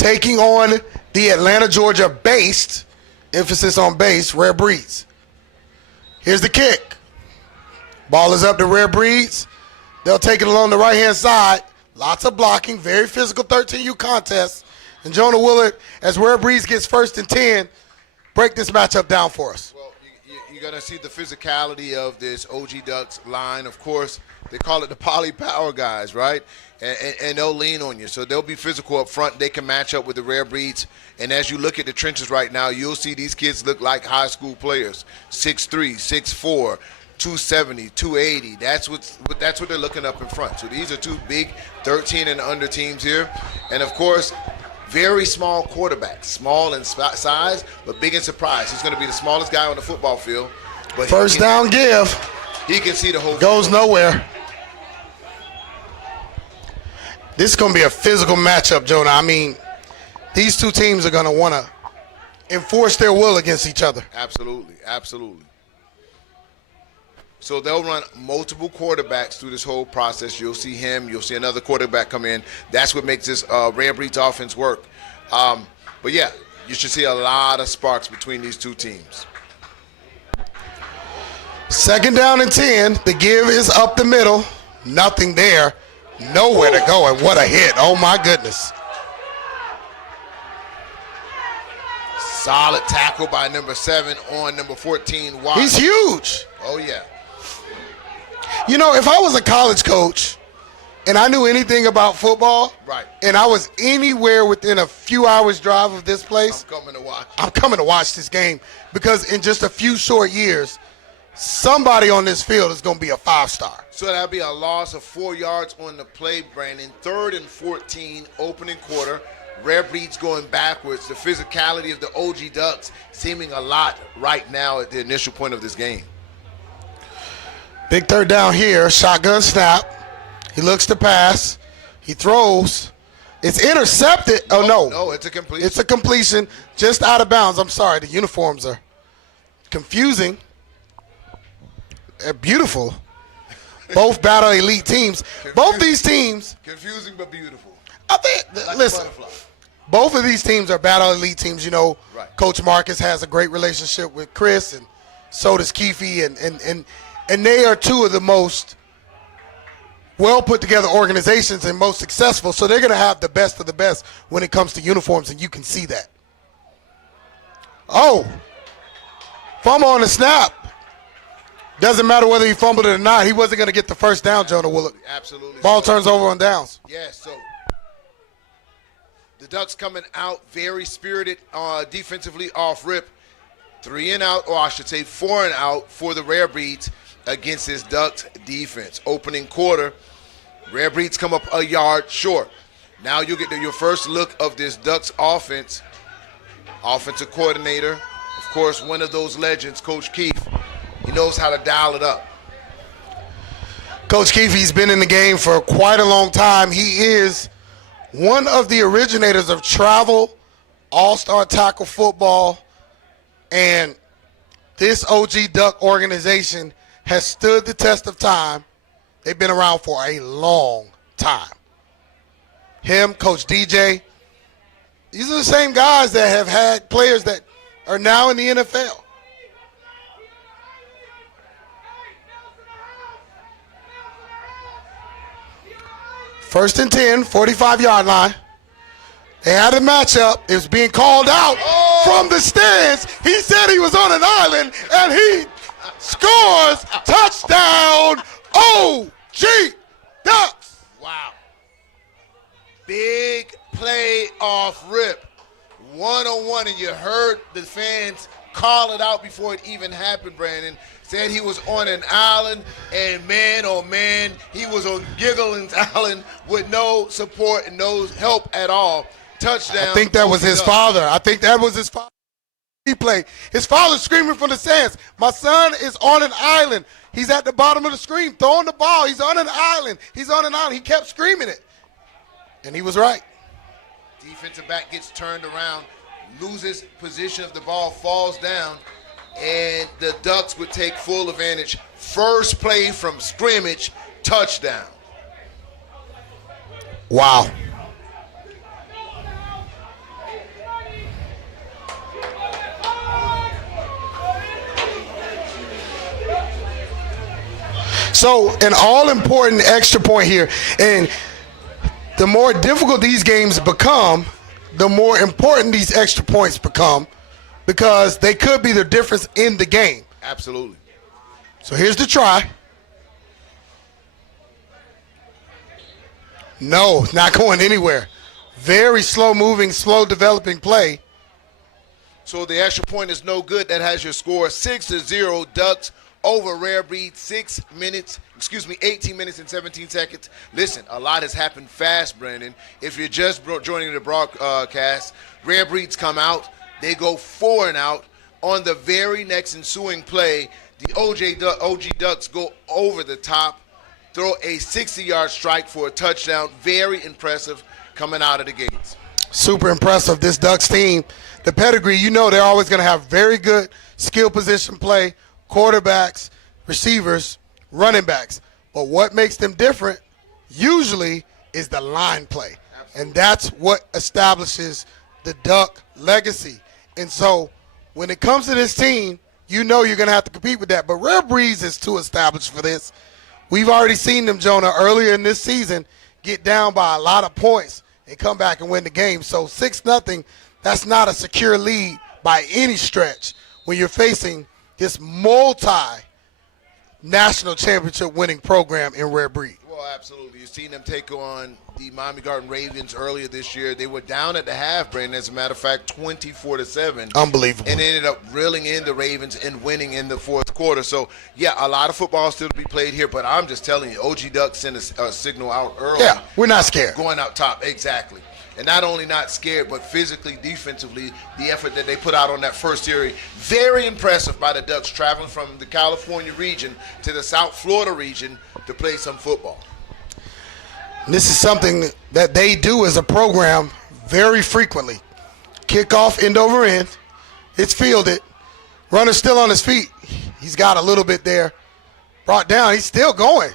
taking on the Atlanta, Georgia-based, emphasis on base, Rarebreeds. Here's the kick. Ball is up to Rarebreeds. They'll take it along the right-hand side. Lots of blocking, very physical 13U contest. And Jonah Willard, as Rarebreeds gets 1st and 10, break this matchup down for us. Well, you're going to see the physicality of this OG Ducks line. Of course, they call it the poly power guys, right? And they'll lean on you. So they'll be physical up front. They can match up with the Rarebreeds. And as you look at the trenches right now, you'll see these kids look like high school players. 6'3", 6'4", 270, 280. That's what they're looking up in front. So these are two big 13 and under teams here. And, of course, very small quarterbacks, small in size, but big in surprise. He's going to be the smallest guy on the football field. But first down give. He can see the whole goes field. Nowhere. This is going to be a physical matchup, Jonah. I mean, these two teams are going to want to enforce their will against each other. Absolutely, absolutely. So they'll run multiple quarterbacks through this whole process. You'll see him. You'll see another quarterback come in. That's what makes this Rarebreeds offense work. But, yeah, you should see a lot of sparks between these two teams. 2nd down and 10. The give is up the middle. Nothing there. Nowhere to go, and what a hit. Oh, my goodness. Solid tackle by number 7 on number 14, Watt. He's huge. Oh, yeah. You know, if I was a college coach and I knew anything about football, right, and I was anywhere within a few hours drive of this place, I'm coming to watch this game, because in just a few short years, somebody on this field is going to be a 5-star. So that'll be a loss of 4 yards on the play, Brandon. 3rd and 14, opening quarter. Rarebreeds going backwards. The physicality of the OG Ducks seeming a lot right now at the initial point of this game. Big 3rd down here. Shotgun snap. He looks to pass. He throws. It's intercepted. Oh, no. No, it's a completion. It's a completion. Just out of bounds. I'm sorry. The uniforms are confusing. They're beautiful. Both battle elite teams. Both these teams. Confusing but beautiful. I think, like listen, both of these teams are battle elite teams. You know, right. Coach Marcus has a great relationship with Chris, and so does Keefe, and they are two of the most well put together organizations and most successful. So they're going to have the best of the best when it comes to uniforms, and you can see that. Oh, fumble on the snap. Doesn't matter whether he fumbled it or not. He wasn't going to get the 1st down, Jonah Willard. Absolutely. Ball turns over on downs. Yeah, so the Ducks coming out very spirited defensively off rip. 3 and out, or I should say 4 and out for the Rarebreeds against this Ducks defense. Opening quarter, Rarebreeds come up a yard short. Now you get your first look of this Ducks offense. Offensive coordinator, of course, one of those legends, Coach Keefe. He knows how to dial it up. Coach Keefe, he's been in the game for quite a long time. He is one of the originators of travel, all-star tackle football, and this OG Duck organization has stood the test of time. They've been around for a long time. Him, Coach DJ, these are the same guys that have had players that are now in the NFL. First and 10, 45-yard line. They had a matchup. It was being called out from the stands. He said he was on an island, and he scores. Touchdown, OG Ducks. Wow. Big play off rip. 1-on-1, and you heard the fans call it out before it even happened, Brandon. Said he was on an island, and man, oh man, he was on Giggling Island with no support and no help at all. Touchdown. I think that was his father. He played. His father screaming from the stands, my son is on an island. He's at the bottom of the screen throwing the ball. He's on an island. He's on an island. He kept screaming it. And he was right. Defensive back gets turned around, loses position of the ball, falls down, and the Ducks would take full advantage. First play from scrimmage, touchdown. Wow. So an all-important extra point here. And the more difficult these games become, the more important these extra points become because they could be the difference in the game. Absolutely. So here's the try. No, not going anywhere. Very slow-moving, slow-developing play. So the extra point is no good. That has your score 6-0 Ducks over Rarebreeds. 18 minutes and 17 seconds. Listen, a lot has happened fast, Brandon. If you're just joining the broadcast, Rarebreeds come out. They go 4 and out. On the very next ensuing play, the OG Ducks go over the top, throw a 60-yard strike for a touchdown. Very impressive coming out of the gates. Super impressive, this Ducks team. The pedigree, you know they're always going to have very good skill position play, quarterbacks, receivers, running backs. But what makes them different usually is the line play. Absolutely. And that's what establishes the Duck legacy. And so when it comes to this team, you know you're going to have to compete with that. But Rarebreeds is too established for this. We've already seen them, Jonah, earlier in this season get down by a lot of points and come back and win the game. So 6-0, that's not a secure lead by any stretch when you're facing this multi-national championship winning program in Rarebreed. Well, absolutely. You've seen them take on the Miami Garden Ravens earlier this year. They were down at the half, Brandon, as a matter of fact, 24-7. Unbelievable. And ended up reeling in the Ravens and winning in the fourth quarter. So, yeah, a lot of football still to be played here, but I'm just telling you, OG Ducks sent a signal out early. Yeah, we're not scared. Going out top, exactly. And not only not scared, but physically, defensively, the effort that they put out on that first series, very impressive by the Ducks, traveling from the California region to the South Florida region to play some football. This is something that they do as a program very frequently. Kickoff, end over end. It's fielded. Runner still on his feet. He's got a little bit there. Brought down. He's still going.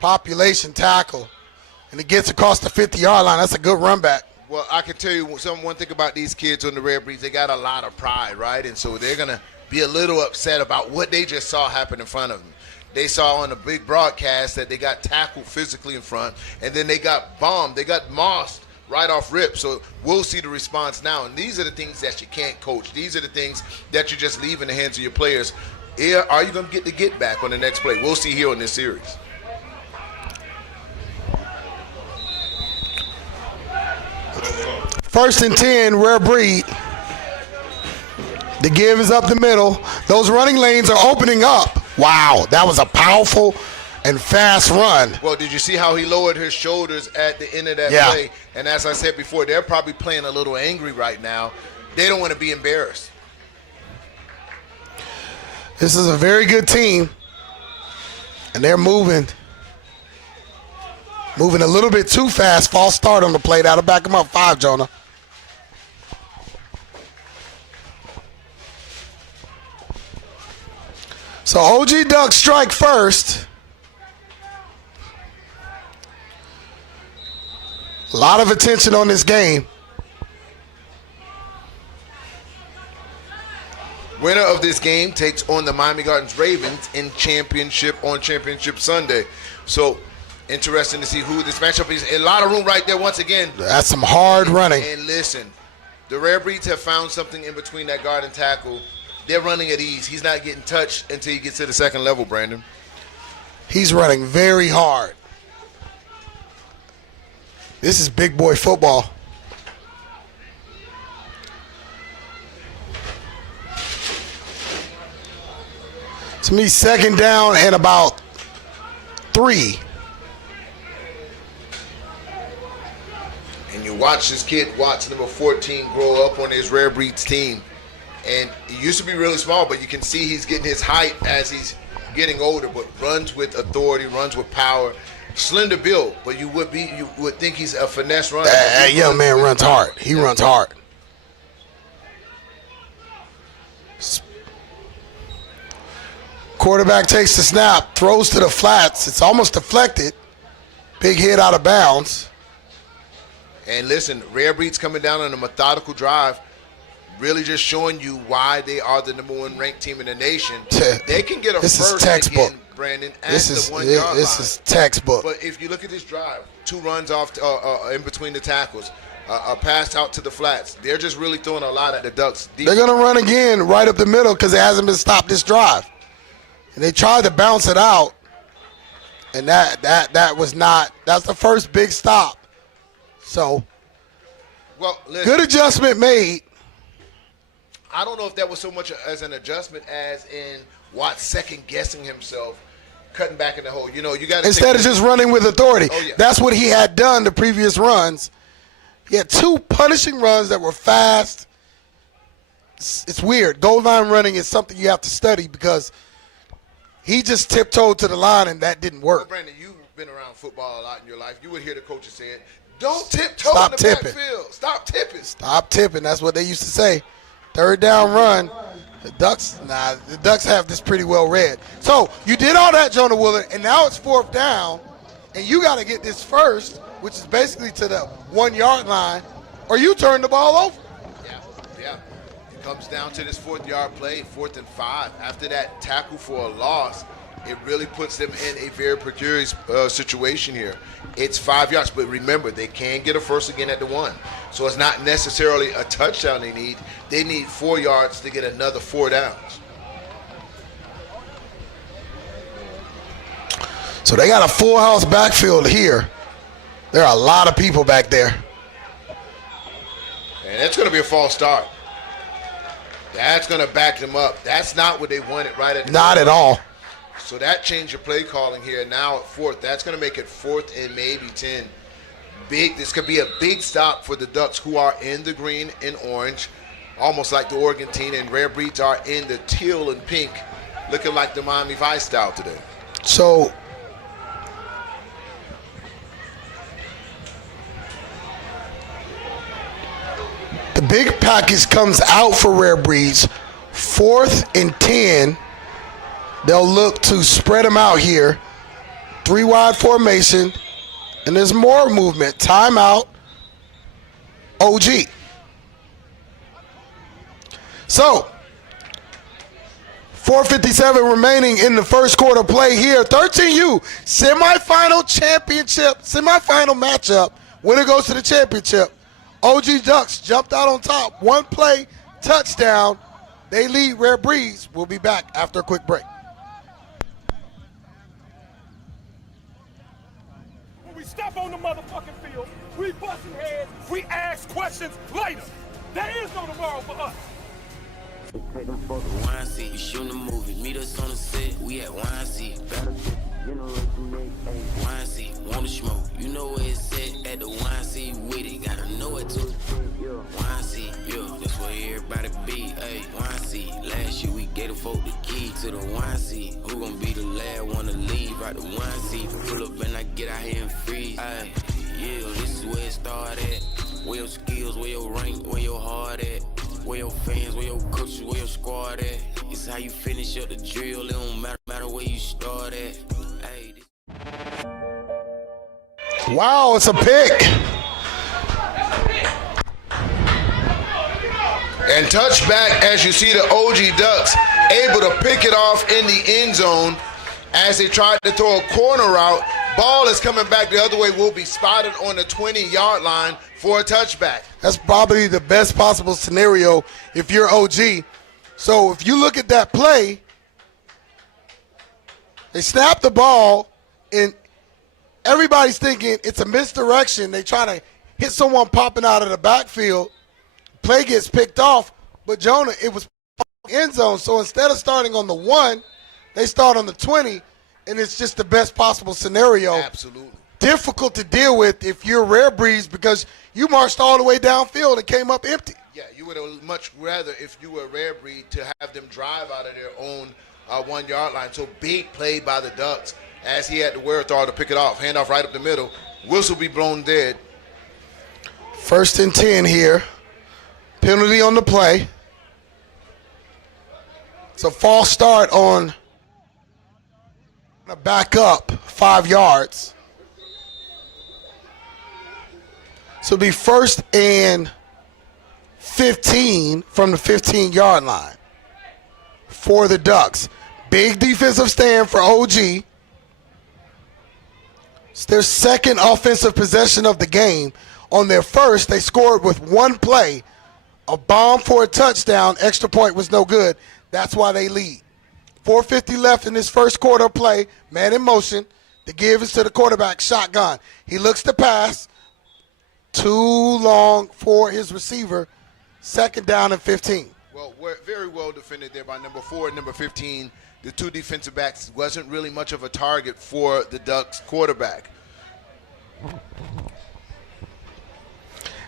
Population tackle. And it gets across the 50-yard line. That's a good run back. Well, I can tell you one thing about these kids on the Rarebreeds. They got a lot of pride, right? And so they're going to be a little upset about what they just saw happen in front of them. They saw on a big broadcast that they got tackled physically in front, and then they got bombed. They got mossed right off rip. So we'll see the response now. And these are the things that you can't coach. These are the things that you just leave in the hands of your players. Are you going to get the get back on the next play? We'll see here in this series. First and 10, Rarebreed. The give is up the middle. Those running lanes are opening up. Wow, that was a powerful and fast run. Well, did you see how he lowered his shoulders at the end of that play? And as I said before, they're probably playing a little angry right now. They don't want to be embarrassed. This is a very good team, and they're moving a little bit too fast. False start on the play. That'll back them up 5, Jonah. So OG Ducks strike first. A lot of attention on this game. Winner of this game takes on the Miami Gardens Ravens on Championship Sunday. So interesting to see who this matchup is. A lot of room right there once again. That's some hard running. And listen, the Rarebreeds have found something in between that guard and tackle. They're running at ease. He's not getting touched until he gets to the second level, Brandon. He's running very hard. This is big boy football. To me, second down and about 3. And you watch this kid, Watts, number 14, grow up on his Rarebreeds team. And he used to be really small, but you can see he's getting his height as he's getting older, but runs with authority, runs with power. Slender build, but you would think he's a finesse runner. That young man runs hard. He runs hard. Quarterback takes the snap, throws to the flats. It's almost deflected. Big hit out of bounds. And listen, Rarebreeds coming down on a methodical drive, really just showing you why they are the #1 ranked team in the nation. They can get a This is first textbook. and Brandon, at This the 1 yard line. This is textbook. But if you look at this drive, 2 runs off in between the tackles, a pass out to the flats. They're just really throwing a lot at the Ducks. They're going to run again right up the middle because it hasn't been stopped this drive. And they tried to bounce it out, and that was not – that's the first big stop. So, well, listen, good adjustment made. I don't know if that was so much as an adjustment as in Watt second-guessing himself, cutting back in the hole. You know, you got to – Instead of just running with authority. Oh, yeah. That's what he had done the previous runs. He had 2 punishing runs that were fast. It's weird. Goal line running is something you have to study because he just tiptoed to the line and that didn't work. Well, Brandon, you've been around football a lot in your life. You would hear the coaches saying, don't tiptoe Stop in the tipping. backfield. Stop tipping. Stop tipping. That's what they used to say. Third down run. The Ducks have this pretty well read. So you did all that, Jonah Willard, and now it's 4th down, and you got to get this first, which is basically to the 1 yard line, or you turn the ball over. Yeah. It comes down to this 4th yard play, 4th and 5. After that tackle for a loss, it really puts them in a very precarious situation here. It's 5 yards, but remember, they can get a first again at the 1. So it's not necessarily a touchdown they need. They need 4 yards to get another 4 downs. So they got a full house backfield here. There are a lot of people back there. And that's going to be a false start. That's going to back them up. That's not what they wanted right at the Not at all. So that changed your play calling here. Now at 4th, that's going to make it 4th and maybe 10. This could be a big stop for the Ducks, who are in the green and orange, almost like the Oregon team, and Rarebreeds are in the teal and pink, looking like the Miami Vice style today. So the big package comes out for Rarebreeds. 4th and 10. They'll look to spread them out here. 3 wide formation. And there's more movement. Timeout. OG. So, 4:57 remaining in the first quarter play here. 13U, semifinal matchup. Winner goes to the championship. OG Ducks jumped out on top. 1 play, touchdown. They lead Rarebreeds. We'll be back after a quick break. Step on the motherfucking field. We busting heads. We ask questions later. There is no tomorrow for us. Wine seat, you shooting a movie. Meet us on the set. We at wine seat. Wine seat, wanna smoke. You know where it's at. At the wine seat with it. Gotta know it too. Wine seat, yeah, that's where everybody be. Hey, wine seat. Last year we gave the folk the key to the wine seat. Who gon' be the last one to leave out the wine seat? Pull up and I get out here and freeze. Hey, yeah, this is where it started. Where your skills, where your rank, where your heart at. Where your fans, where your coaches, where your squad at. It's how you finish up the drill. It don't matter where you start at. Hey, Wow, it's a pick. And touchback, as you see the OG Ducks able to pick it off in the end zone as they tried to throw a corner route. Ball is coming back the other way. Will be spotted on the 20-yard line for a touchback. That's probably the best possible scenario if you're OG. So if you look at that play, they snap the ball, and everybody's thinking it's a misdirection. They try to hit someone popping out of the backfield. Play gets picked off, but Jonah, it was end zone. So instead of starting on the 1, they start on the 20, and it's just the best possible scenario. Absolutely. Difficult to deal with if you're Rarebreeds because you marched all the way downfield and came up empty. Yeah, you would have much rather, if you were a Rarebreed, to have them drive out of their own 1 yard line. So big play by the Ducks as he had the wherewithal to pick it off. Handoff right up the middle. Whistle be blown dead. 1st and 10 here. Penalty on the play. It's a false start on a back up 5 yards. So it'll be 1st and 15 from the 15-yard line for the Ducks. Big defensive stand for OG. It's their second offensive possession of the game. On their first, they scored with one play. A bomb for a touchdown. Extra point was no good. That's why they lead. 4:50 left in this first quarter of play. Man in motion. The give is to the quarterback. Shotgun. He looks to pass. Too long for his receiver. Second down and 15. Well, we're very well defended there by number 4 and number 15. The two defensive backs wasn't really much of a target for the Ducks quarterback.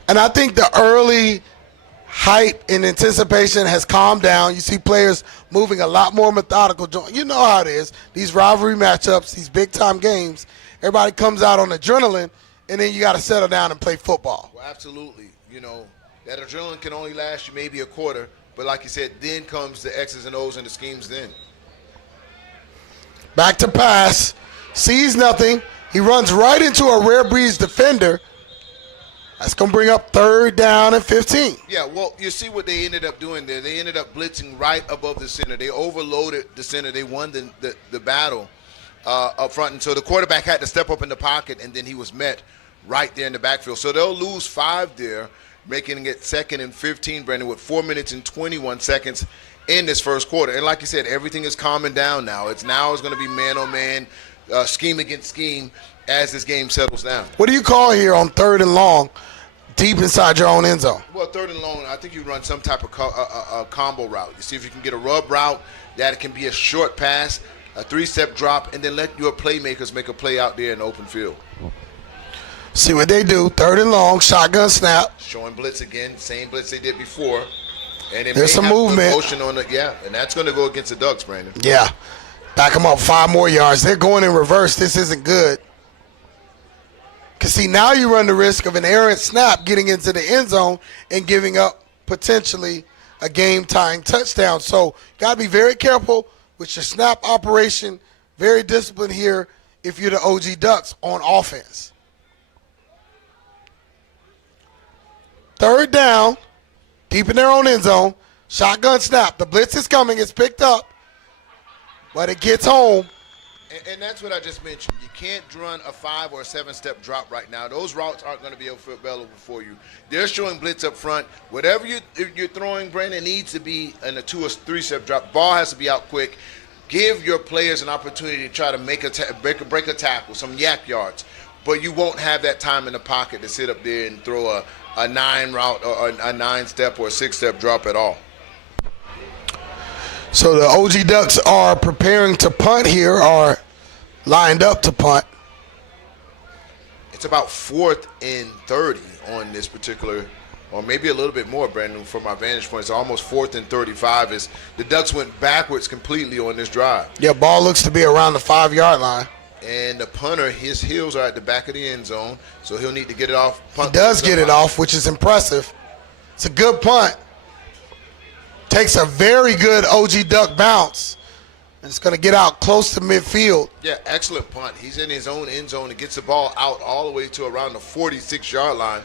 And I think the early hype and anticipation has calmed down. You see players moving a lot more methodical. You know how it is. These rivalry matchups, these big-time games, everybody comes out on adrenaline, and then you got to settle down and play football. Well, absolutely. You know, that adrenaline can only last you maybe a quarter. But like you said, then comes the X's and O's and the schemes then. Back to pass. Sees nothing. He runs right into a Rarebreeds defender. That's going to bring up third down and 15. Yeah, well, you see what they ended up doing there. They ended up blitzing right above the center. They overloaded the center. They won the battle up front. And so the quarterback had to step up in the pocket, and then he was met right there in the backfield. So they'll lose 5 there, making it second and 15, Brandon, with 4 minutes and 21 seconds in this first quarter. And like you said, everything is calming down now. It's going to be man-on-man, scheme against scheme as this game settles down. What do you call here on third and long, deep inside your own end zone? Well, third and long, I think you run some type of combo route. You see if you can get a rub route, that can be a short pass, a 3-step drop, and then let your playmakers make a play out there in the open field. See what they do. Third and long, shotgun snap. Showing blitz again, same blitz they did before. And it There's may some have movement. Motion on it, yeah, and that's going to go against the Ducks, Brandon. Yeah. Back them up 5 more yards. They're going in reverse. This isn't good. Because, see, now you run the risk of an errant snap getting into the end zone and giving up potentially a game-tying touchdown. So, got to be very careful with your snap operation. Very disciplined here if you're the OG Ducks on offense. Third down, deep in their own end zone. Shotgun snap. The blitz is coming. It's picked up. But it gets home. And that's what I just mentioned. You can't run a 5 or a 7-step drop right now. Those routes aren't going to be available for you. They're showing blitz up front. Whatever you're throwing, Brandon, needs to be in a 2 or 3-step drop. Ball has to be out quick. Give your players an opportunity to try to break a tackle, some yak yards. But you won't have that time in the pocket to sit up there and throw a 9 route or a 9-step or a 6-step drop at all. So the OG Ducks are preparing to punt here, or lined up to punt. It's about 4th and 30 on this particular, or maybe a little bit more, Brandon, from my vantage point. It's almost 4th and 35 as the Ducks went backwards completely on this drive. Yeah, ball looks to be around the 5-yard line. And the punter, his heels are at the back of the end zone, so he'll need to get it off. He does get it off, which is impressive. It's a good punt. Takes a very good OG Duck bounce. And it's going to get out close to midfield. Yeah, excellent punt. He's in his own end zone and gets the ball out all the way to around the 46-yard line.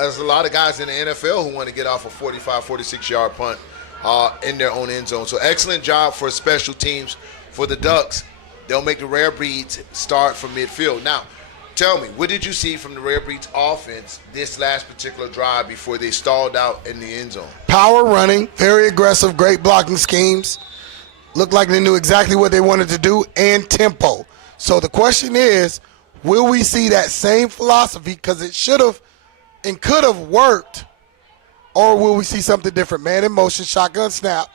There's a lot of guys in the NFL who want to get off a 45, 46-yard punt in their own end zone. So excellent job for special teams for the Ducks. They'll make the Rarebreeds start from midfield. Now, tell me, what did you see from the Rarebreeds offense this last particular drive before they stalled out in the end zone? Power running, very aggressive, great blocking schemes. Looked like they knew exactly what they wanted to do, and tempo. So the question is, will we see that same philosophy, because it should have and could have worked, or will we see something different? Man in motion, shotgun snap.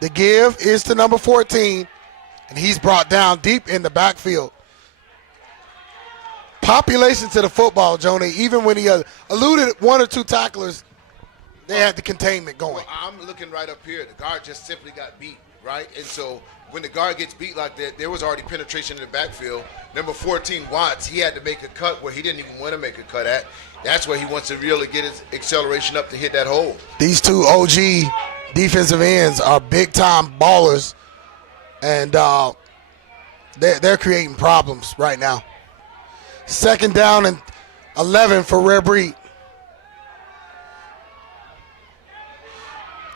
The give is to number 14, and he's brought down deep in the backfield. Population to the football, Joni. Even when he eluded 1 or 2 tacklers, they had the containment going. Well, I'm looking right up here. The guard just simply got beat, right? And so when the guard gets beat like that, there was already penetration in the backfield. Number 14, Watts, he had to make a cut where he didn't even want to make a cut at. That's where he wants to really get his acceleration up to hit that hole. These 2 OG defensive ends are big-time ballers, and they're creating problems right now. Second down and 11 for Rarebreed.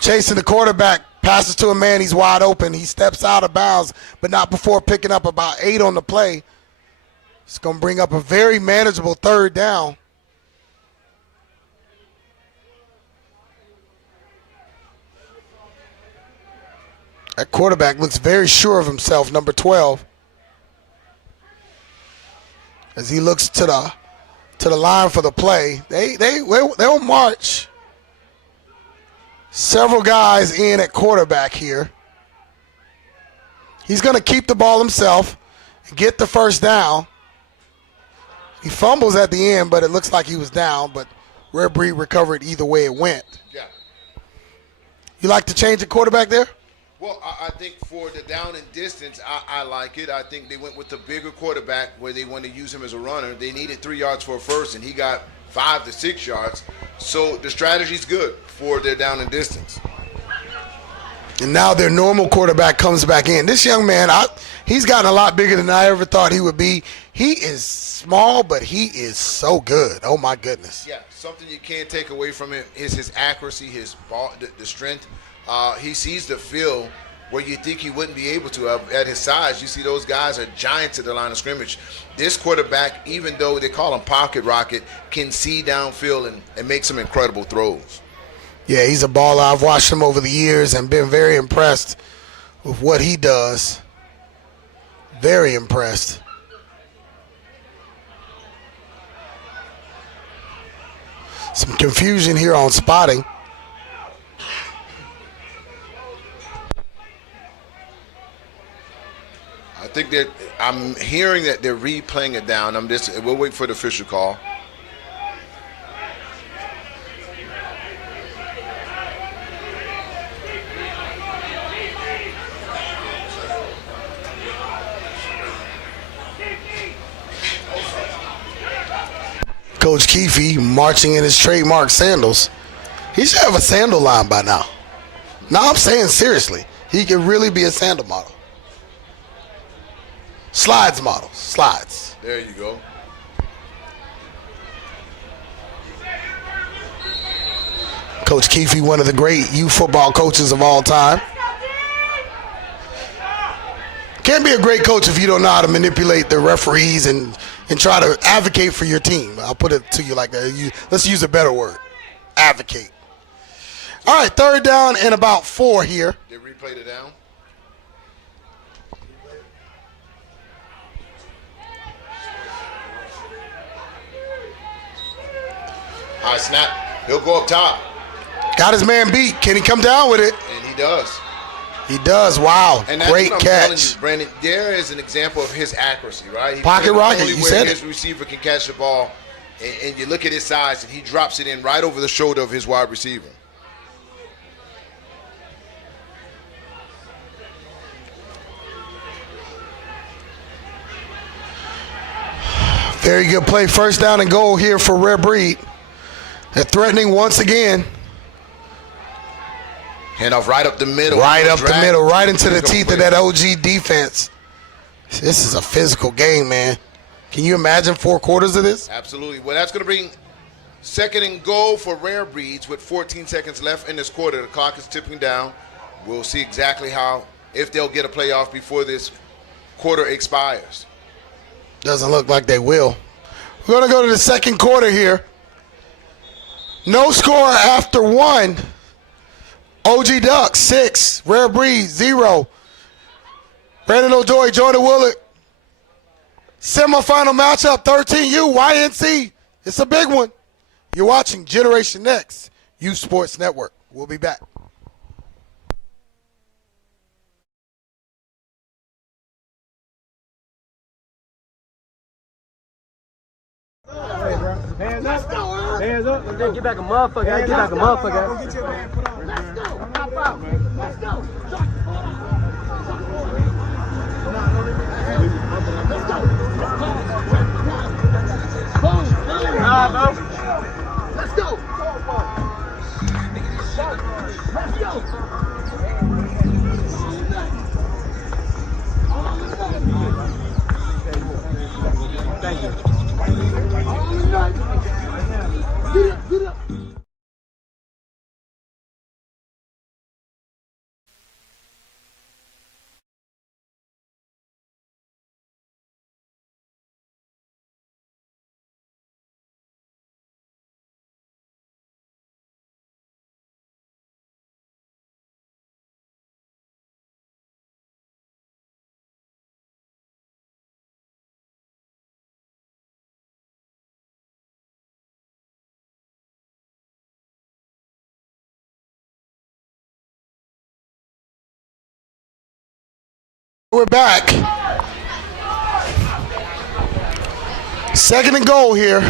Chasing the quarterback, Passes to a man, he's wide open. He steps out of bounds, but not before picking up about 8 on the play. It's going to bring up a very manageable third down. That quarterback looks very sure of himself, number 12. As he looks to the line for the play. They'll march several guys in at quarterback here. He's going to keep the ball himself and get the first down. He fumbles at the end, but it looks like he was down, but Rarebreed recovered either way it went. Yeah. You like to change the quarterback there? Well, I think for the down and distance, I like it. I think they went with the bigger quarterback where they wanted to use him as a runner. They needed 3 yards for a first, and he got 5 to 6 yards. So the strategy's good for their down and distance. And now their normal quarterback comes back in. This young man, he's gotten a lot bigger than I ever thought he would be. He is small, but he is so good. Oh, my goodness. Yeah, something you can't take away from him is his accuracy, his ball, the strength. He sees the field where you think he wouldn't be able to. At his size, you see those guys are giants at the line of scrimmage. This quarterback, even though they call him pocket rocket, can see downfield and make some incredible throws. Yeah, he's a baller. I've watched him over the years and been very impressed with what he does. Very impressed. Some confusion here on spotting. I think that I'm hearing that they're replaying it down. We'll wait for the official call. Coach Keefe marching in his trademark sandals. He should have a sandal line by now. No, I'm saying seriously. He could really be a sandal model. Slides model. Slides. There you go. Coach Keefe, one of the great youth football coaches of all time. Can't be a great coach if you don't know how to manipulate the referees and try to advocate for your team. I'll put it to you like that. Let's use a better word. Advocate. All right, third down and about 4 here. They replayed it down. High snap. He'll go up top. Got his man beat. Can he come down with it? And he does. He does. Wow. And that's great what I'm catch. telling you, Brandon, there is an example of his accuracy, right? Pocket rocket, only you where said his it. receiver can catch the ball, and you look at his size, and he drops it in right over the shoulder of his wide receiver. Very good play. First down and goal here for Rarebreed. They're threatening once again. Handoff right up the middle. Right up the middle, right into the teeth of that OG defense. This is a physical game, man. Can you imagine 4 quarters of this? Absolutely. Well, that's going to bring second and goal for Rarebreeds with 14 seconds left in this quarter. The clock is tipping down. We'll see exactly if they'll get a playoff before this quarter expires. Doesn't look like they will. We're going to go to the second quarter here. No score after 1. OG Ducks 6, Rarebreeds 0. Brandon O'Joy, Jordan Willard. Semifinal matchup, 13U, YNC. It's a big one. You're watching Generation Next, Youth Sports Network. We'll be back. Hands up. Hands up. Get back a motherfucker. Get back a motherfucker. Let's go. Hop out. Let's go. Let's go. Let's go. Let's go. Thank you. Get up. We're back. 2nd and goal here.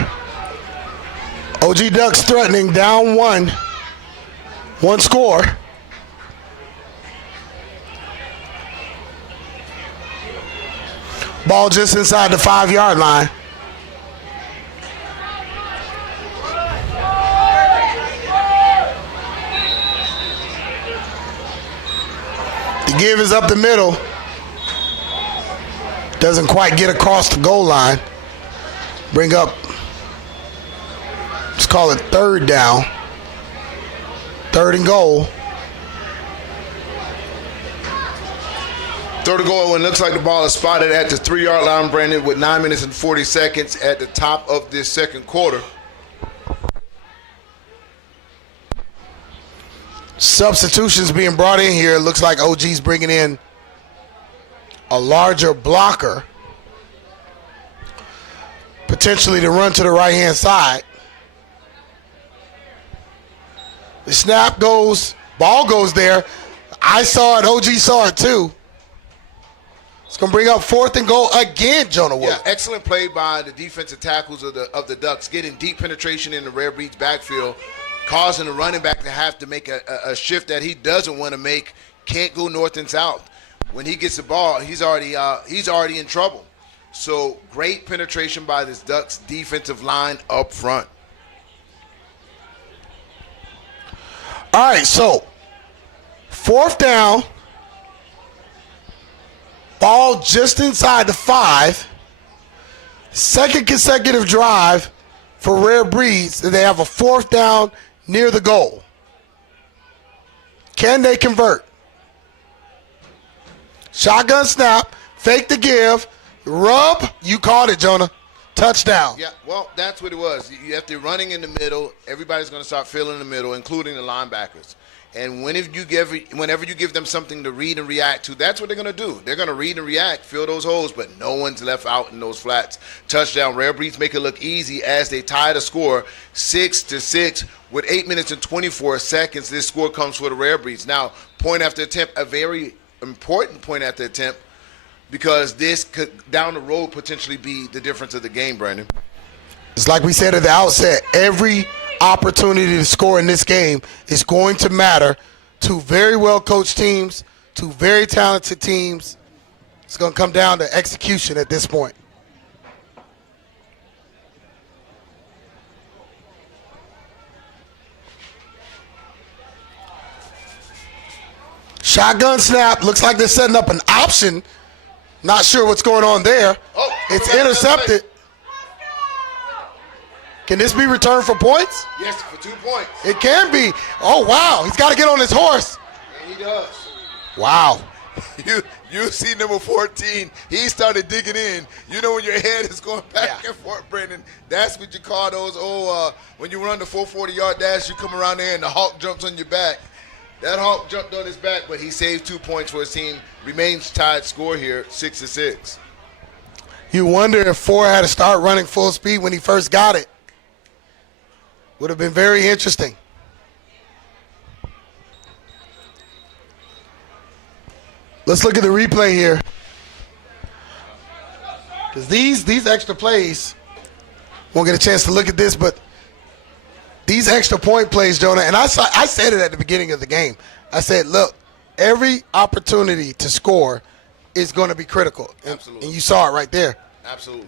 OG Ducks threatening, down 1. 1 score. Ball just inside the 5-yard line. The give is up the middle. Doesn't quite get across the goal line. Bring up, let's call it 3rd down. 3rd and goal. 3rd and goal, and looks like the ball is spotted at the 3-yard line, Brandon, with 9 minutes and 40 seconds at the top of this 2nd quarter. Substitutions being brought in here. It looks like OG's bringing in a larger blocker, potentially to run to the right-hand side. The snap goes, ball goes there. I saw it, OG saw it too. It's going to bring up 4th and goal again, Jonah Wood. Yeah, excellent play by the defensive tackles of the Ducks, getting deep penetration in the Rarebreeds backfield, causing the running back to have to make a shift that he doesn't want to make, can't go north and south. When he gets the ball, he's already in trouble. So great penetration by this Ducks defensive line up front. All right, so 4th down. Ball just inside the 5. 2nd consecutive drive for Rarebreeds. They have a 4th down near the goal. Can they convert? Shotgun snap, fake the give, rub. You called it, Jonah. Touchdown. Yeah, well, that's what it was. You have to running in the middle. Everybody's going to start filling the middle, including the linebackers. And whenever you give them something to read and react to, that's what they're going to do. They're going to read and react, fill those holes, but no one's left out in those flats. Touchdown. Rarebreeds make it look easy as they tie the score 6-6 with 8 minutes and 24 seconds. This score comes for the Rarebreeds. Now, point after attempt, a very important point after attempt, because this could down the road potentially be the difference of the game, Brandon. It's like we said at the outset, every opportunity to score in this game is going to matter to very well coached teams, to very talented teams. It's going to come down to execution at this point. Shotgun snap. Looks like they're setting up an option. Not sure what's going on there. It's intercepted. Can this be returned for points? Yes, for 2 points. It can be. Oh, wow. He's got to get on his horse. And he does. Wow. You see number 14, he started digging in. You know when your head is going back and forth, Brandon, that's what you call those when you run the 440-yard dash, you come around there and the Hawk jumps on your back. That Hawk jumped on his back, but he saved 2 points for his team. Remains tied score here, 6-6. You wonder if Ford had to start running full speed when he first got it. Would have been very interesting. Let's look at the replay here. Because these extra plays, won't get a chance to look at this, but these extra point plays, Jonah, and I said it at the beginning of the game. I said, look, every opportunity to score is going to be critical. Absolutely. And you saw it right there. Absolutely.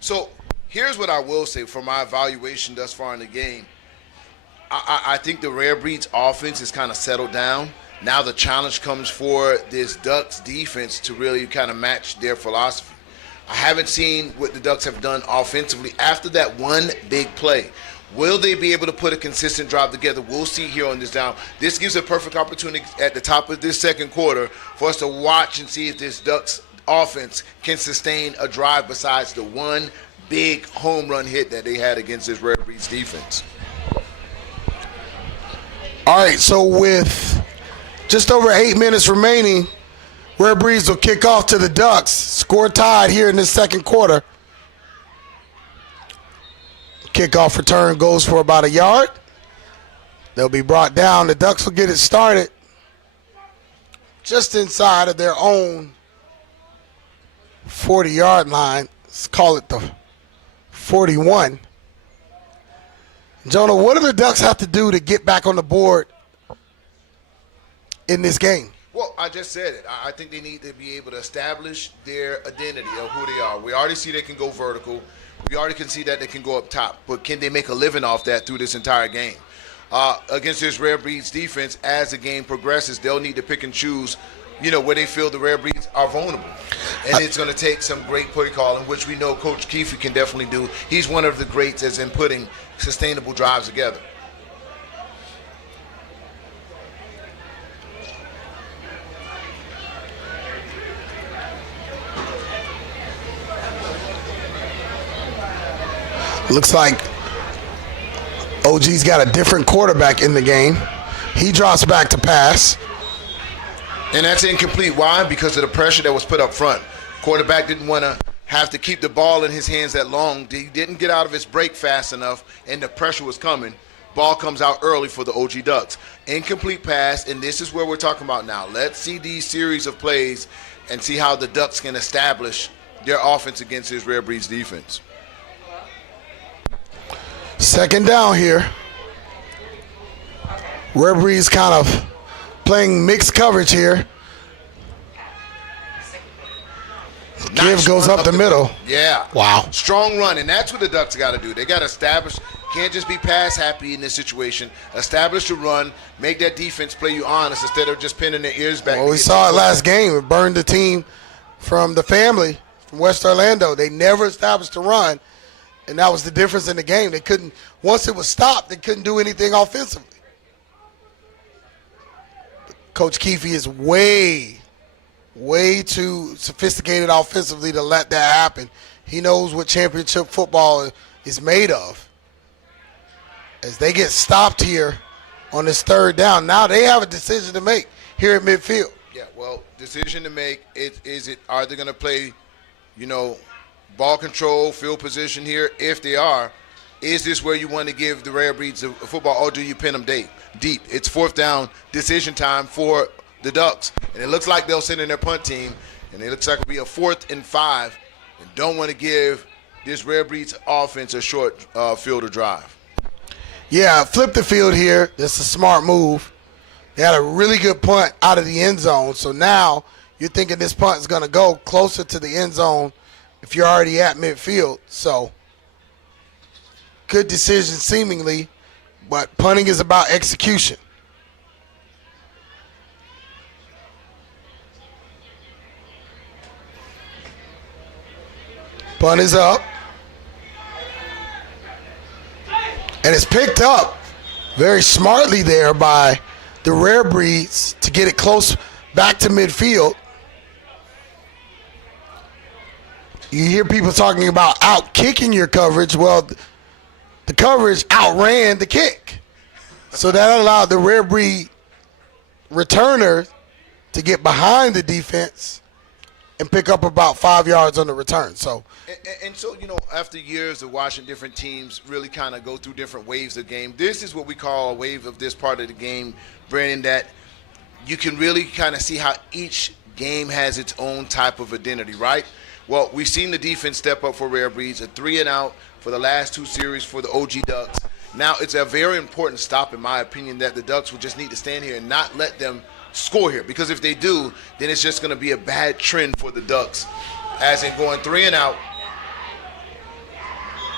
So here's what I will say from my evaluation thus far in the game. I think the Rarebreeds offense is kind of settled down. Now the challenge comes for this Ducks defense to really kind of match their philosophy. I haven't seen what the Ducks have done offensively after that one big play. Will they be able to put a consistent drive together? We'll see here on this down. This gives a perfect opportunity at the top of this second quarter for us to watch and see if this Ducks offense can sustain a drive besides the one big home run hit that they had against this Rarebreeds defense. All right, so with just over 8 minutes remaining, Rarebreeds will kick off to the Ducks. Score tied here in this second quarter. Kickoff return goes for about a yard. They'll be brought down. The Ducks will get it started just inside of their own 40-yard line. Let's call it the 41. Jonah, what do the Ducks have to do to get back on the board in this game? Well, I just said it. I think they need to be able to establish their identity of who they are. We already see they can go vertical. We already can see that they can go up top. But can they make a living off that through this entire game? Against this Rarebreeds defense, as the game progresses, they'll need to pick and choose, where they feel the Rarebreeds are vulnerable. And it's going to take some great play calling, which we know Coach Keefe can definitely do. He's one of the greats as in putting sustainable drives together. Looks like OG's got a different quarterback in the game. He drops back to pass. And that's incomplete. Why? Because of the pressure that was put up front. Quarterback didn't want to have to keep the ball in his hands that long. He didn't get out of his break fast enough, and the pressure was coming. Ball comes out early for the OG Ducks. Incomplete pass, and this is where we're talking about now. Let's see these series of plays and see how the Ducks can establish their offense against this Rarebreeds defense. Second down here. Rarebreeds kind of playing mixed coverage here. Give goes up the middle. Yeah. Wow. Strong run, and that's what the Ducks got to do. They got to establish, can't just be pass happy in this situation. Establish the run, make that defense play you honest instead of just pinning their ears back. Well, we saw it last game. It burned the team from the family from West Orlando. They never established the run, and that was the difference in the game. They couldn't, once it was stopped, they couldn't do anything offensively. Coach Keefe is way too sophisticated offensively to let that happen. He knows what championship football is made of. As they get stopped here on this third down, now they have a decision to make here at midfield. Yeah, well, decision to make. Are they going to play, ball control, field position here? If they are, is this where you want to give the Rarebreeds a football, or do you pin them deep? It's fourth down decision time for the Ducks, and it looks like they'll send in their punt team, and it looks like it'll be a 4th and 5, and don't want to give this Rarebreeds offense a short field to drive. Yeah, flip the field here. That's a smart move. They had a really good punt out of the end zone, so now you're thinking this punt is going to go closer to the end zone if you're already at midfield. So good decision seemingly, but punting is about execution. Punt is up. And it's picked up very smartly there by the Rarebreeds to get it close back to midfield. You hear people talking about out-kicking your coverage. Well, the coverage outran the kick. So that allowed the Rarebreed returner to get behind the defense and pick up about 5 yards on the return. So, and so, after years of watching different teams really kind of go through different waves of game, this is what we call a wave of this part of the game, Brandon, that you can really kind of see how each game has its own type of identity, right? Well, we've seen the defense step up for Rarebreeds, a 3-and-out for the last 2 series for the OG Ducks. Now, it's a very important stop, in my opinion, that the Ducks will just need to stand here and not let them score here, because if they do, then it's just going to be a bad trend for the Ducks, as in going 3-and-out.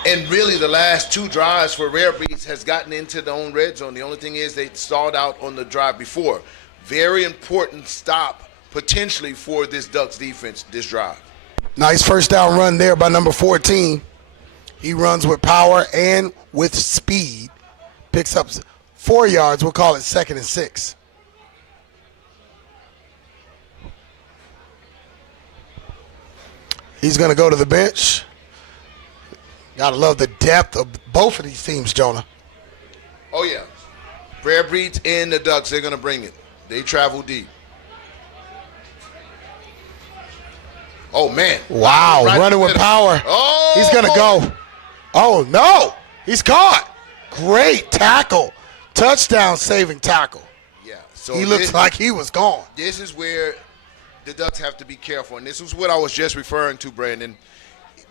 And really, the last 2 drives for Rarebreeds has gotten into their own red zone. The only thing is they stalled out on the drive before. Very important stop potentially for this Ducks defense this drive. Nice first down run there by number 14. He runs with power and with speed. Picks up 4 yards. We'll call it 2nd and 6. He's going to go to the bench. Got to love the depth of both of these teams, Jonah. Oh, yeah. Rarebreeds and the Ducks, they're going to bring it. They travel deep. Oh, man. Wow, right running with power. Oh! He's going to go. Oh, no. He's caught. Great tackle. Touchdown saving tackle. Yeah. So he looks like he was gone. This is where the Ducks have to be careful. And this is what I was just referring to, Brandon.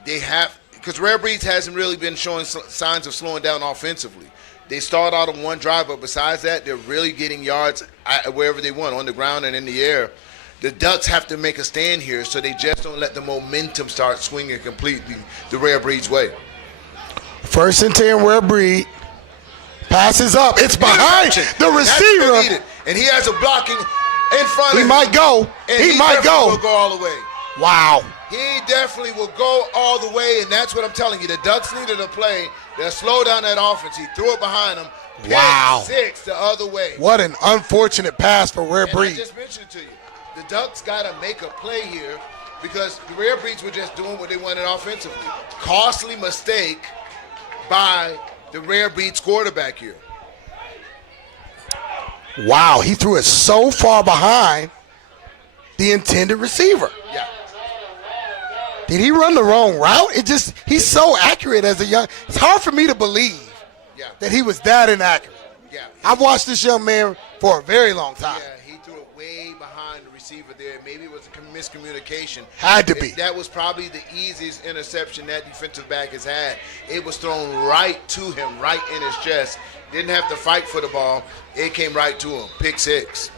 They have, because Rarebreeds hasn't really been showing signs of slowing down offensively. They start out on one drive, but besides that, they're really getting yards wherever they want, on the ground and in the air. The Ducks have to make a stand here, so they just don't let the momentum start swinging completely the Rarebreeds way. 1st and 10, Rarebreed. Passes up. It's behind the receiver. And he has a blocking in front of him. He might go. He might go. Will go all the way. Wow. He definitely will go all the way, and that's what I'm telling you. The Ducks needed a play that slow down that offense. He threw it behind him. Wow. Pick 6 the other way. What an unfortunate pass for And I Rarebreed. just mentioned it to you. The Ducks got to make a play here because the Rarebreeds were just doing what they wanted offensively. Costly mistake by the Rarebreeds quarterback here. Wow, he threw it so far behind the intended receiver. Yeah. Did he run the wrong route? He's so accurate as a young. It's hard for me to believe that he was that inaccurate. Yeah. I've watched this young man for a very long time. Yeah, he threw it way behind the receiver there. Maybe it was a miscommunication. Had to be. That was probably the easiest interception that defensive back has had. It was thrown right to him, right in his chest. Didn't have to fight for the ball. It came right to him. Pick 6.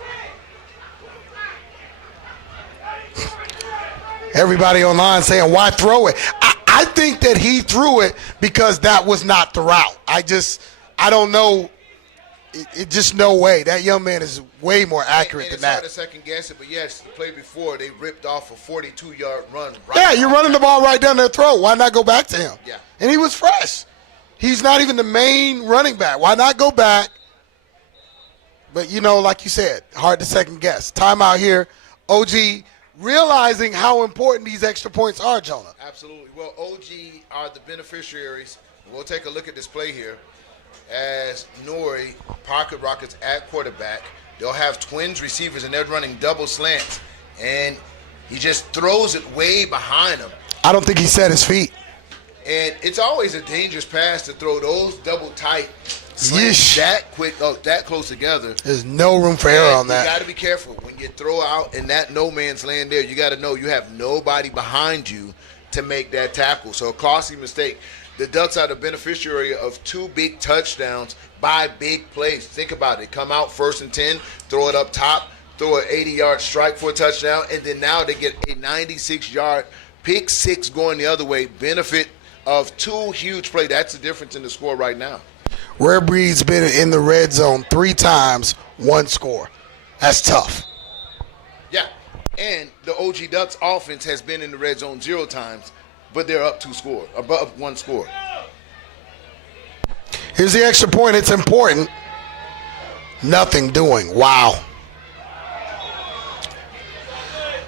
Everybody online saying, why throw it? I think that he threw it because that was not the route. I don't know. It just no way. That young man is way more accurate than that. It's hard to second guess it, but yes, the play before, they ripped off a 42-yard run. Yeah, you're running the ball right down their throat. Why not go back to him? Yeah. And he was fresh. He's not even the main running back. Why not go back? But, like you said, hard to second guess. Timeout here. OG realizing how important these extra points are, Jonah. Absolutely. Well, OG are the beneficiaries. We'll take a look at this play here. As Nori pocket rockets at quarterback, they'll have twins receivers, and they're running double slants. And he just throws it way behind him. I don't think he set his feet. And it's always a dangerous pass to throw those double tight slants that quick, that close together. There's no room for error on that. You got to be careful when you throw out in that no man's land there. You got to know you have nobody behind you to make that tackle. So a costly mistake. The Ducks are the beneficiary of 2 big touchdowns by big plays. Think about it. Come out 1st and 10, throw it up top, throw an 80-yard strike for a touchdown, and then now they get a 96-yard pick 6 going the other way. Benefit of 2 huge plays. That's the difference in the score right now. Rarebreed's been in the red zone 3 times, 1 score. That's tough. Yeah, and the OG Ducks offense has been in the red zone 0 times, but they're up 1 score. Here's the extra point. It's important. Nothing doing. Wow.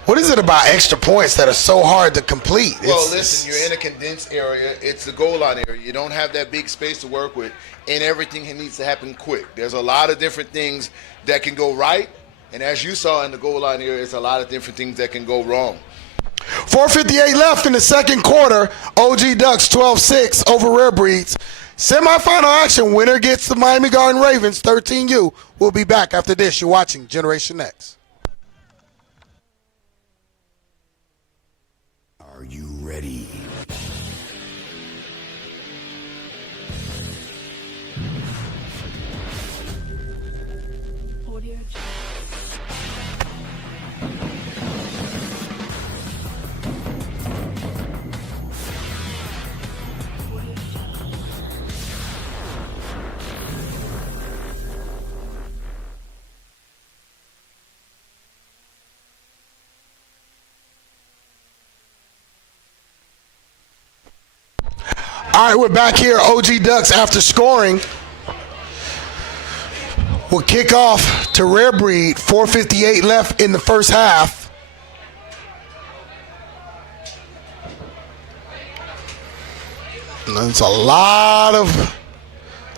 What is it about extra points that are so hard to complete? Well, listen, you're in a condensed area. It's the goal line area. You don't have that big space to work with, and everything needs to happen quick. There's a lot of different things that can go right, and as you saw in the goal line area, it's a lot of different things that can go wrong. 4:58 left in the second quarter. OG Ducks 12-6 over Rarebreeds. Semifinal action. Winner gets the Miami Garden Ravens 13U. We'll be back after this. You're watching Generation X. Are you ready? All right, we're back here. OG Ducks, after scoring, will kick off to Rarebreed. 4:58 left in the first half. And there's a lot of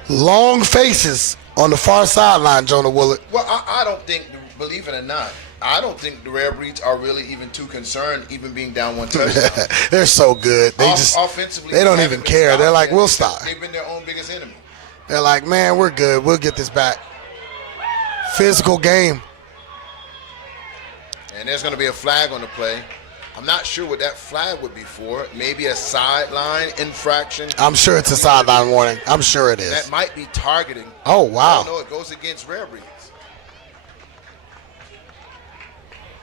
long faces on the far sideline, Jonah Willett. Well, I don't think, believe it or not, I don't think the Rarebreeds are really even too concerned, even being down 1 touchdown. They're so good. They offensively, they don't even care. They're like, we'll stop. They've been their own biggest enemy. They're like, man, we're good. We'll get this back. Physical game. And there's going to be a flag on the play. I'm not sure what that flag would be for. Maybe a sideline infraction. I'm sure it's a sideline warning. I'm sure it is. That might be targeting. Oh, wow. No, it goes against Rarebreeds.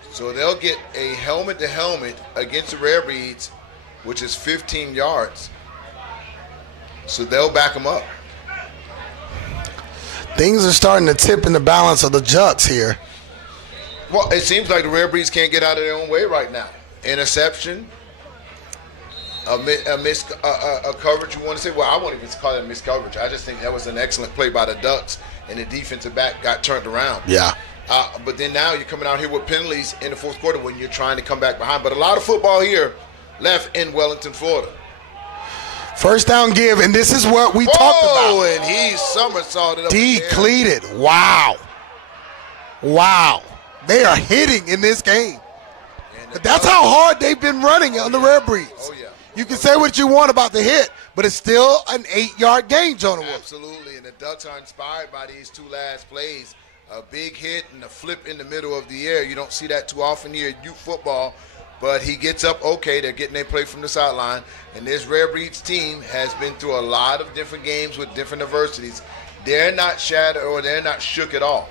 So they'll get a helmet-to-helmet against the Rarebreeds, which is 15 yards. So they'll back them up. Things are starting to tip in the balance of the Ducks here. Well, it seems like the Rarebreeds can't get out of their own way right now. Interception, a coverage, you want to say? Well, I won't even call it a miscoverage. I just think that was an excellent play by the Ducks, and the defensive back got turned around. Yeah. But then now you're coming out here with penalties in the fourth quarter when you're trying to come back behind. But a lot of football here left in Wellington, Florida. First down give, and this is what we talked about. Oh, and he somersaulted up in the air. Decleated. Wow. Wow. They are hitting in this game. But that's how hard they've been running on the Rarebreeds. Oh, yeah. You can say what you want about the hit, but it's still an 8-yard gain, Jonah Wilson. Absolutely, and the Ducks are inspired by these two last plays. A big hit and a flip in the middle of the air. You don't see that too often here at youth football, but he gets up okay. They're getting their play from the sideline, and this Rarebreeds team has been through a lot of different games with different adversities. They're not shattered or they're not shook at all.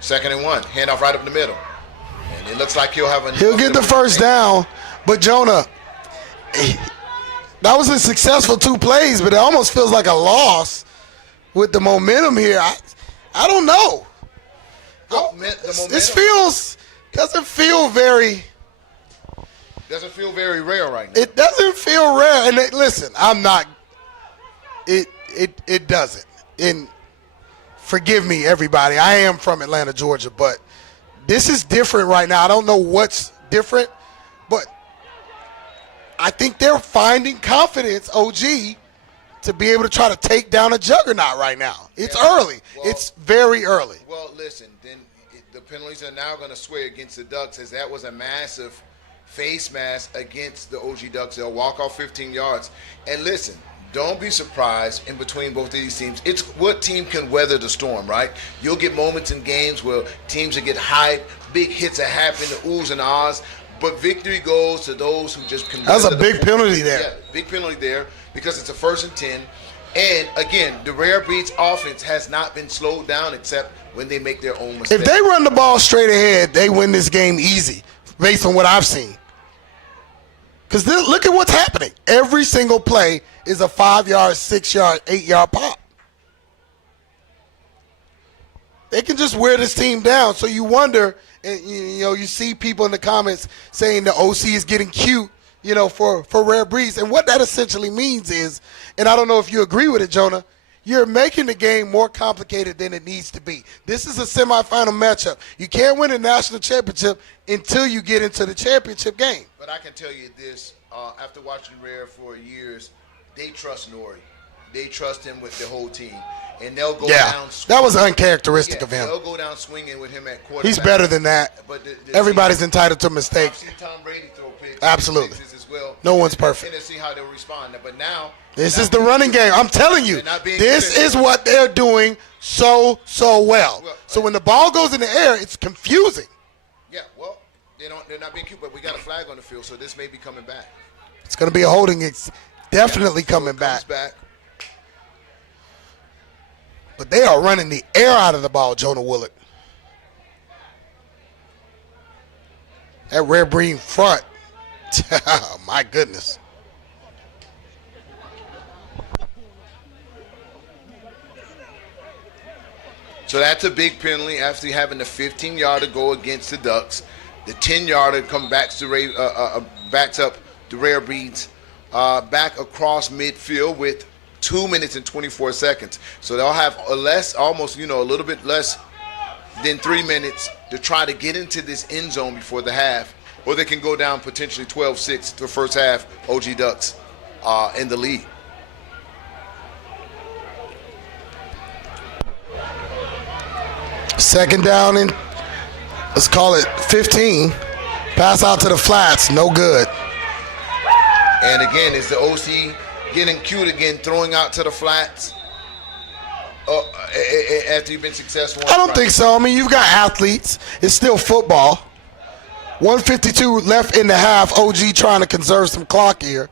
2nd and 1, handoff right up the middle. And it looks like he'll get the first down, but Jonah, that was a successful 2 plays, but it almost feels like a loss with the momentum here. I don't know. This doesn't feel very rare right now. It doesn't feel rare. And listen, I'm not. It doesn't. And forgive me, everybody. I am from Atlanta, Georgia, but this is different right now. I don't know what's different, but I think they're finding confidence, OG, to be able to try to take down a juggernaut right now. It's early. It's very early. Well, listen, then the penalties are now going to sway against the Ducks, as that was a massive face mask against the OG Ducks. They'll walk off 15 yards. And listen, don't be surprised in between both of these teams. It's what team can weather the storm, right? You'll get moments in games where teams will get hyped, big hits that happen, the oohs and ahs, but victory goes to those who just can weather the storm. That's a big penalty there. Yeah, big penalty there because it's a 1st and 10. And, again, the Rarebreeds offense has not been slowed down except when they make their own mistakes. If they run the ball straight ahead, they win this game easy based on what I've seen. Because look at what's happening. Every single play is a 5-yard, 6-yard, 8-yard pop. They can just wear this team down. So you wonder, and you see people in the comments saying the OC is getting cute, for Rarebreeds. And what that essentially means is, and I don't know if you agree with it, Jonah, you're making the game more complicated than it needs to be. This is a semifinal matchup. You can't win a national championship until you get into the championship game. But I can tell you this, after watching Rare for years, they trust Nori. They trust him with the whole team. And they'll go down swinging. That was uncharacteristic of him. They'll go down swinging with him at quarterback. He's better than that. But everybody's entitled to mistakes. I've seen Tom Brady throw picks. Absolutely. As well. No one's perfect. And to see how they'll respond. But now, this is the running game. I'm telling you, this is what they're doing so well. So when the ball goes in the air, it's confusing. Yeah, well, they're not being cute, but we got a flag on the field, so this may be coming back. It's going to be a holding. It's definitely coming back. But they are running the air out of the ball, Jonah Willett. That Rarebreed front. My goodness. So that's a big penalty after having the 15-yarder go against the Ducks. The 10-yarder backs up the Rarebreeds back across midfield with 2 minutes and 24 seconds. So they'll have a little bit less than 3 minutes to try to get into this end zone before the half, or they can go down potentially 12-6 to the first half. OG Ducks in the lead. Second down and let's call it 15. Pass out to the flats, no good. And again, it's the OC getting cute again, throwing out to the flats. after you've been successful? I don't think so. I mean, you've got athletes. It's still football. 152 left in the half. OG trying to conserve some clock here.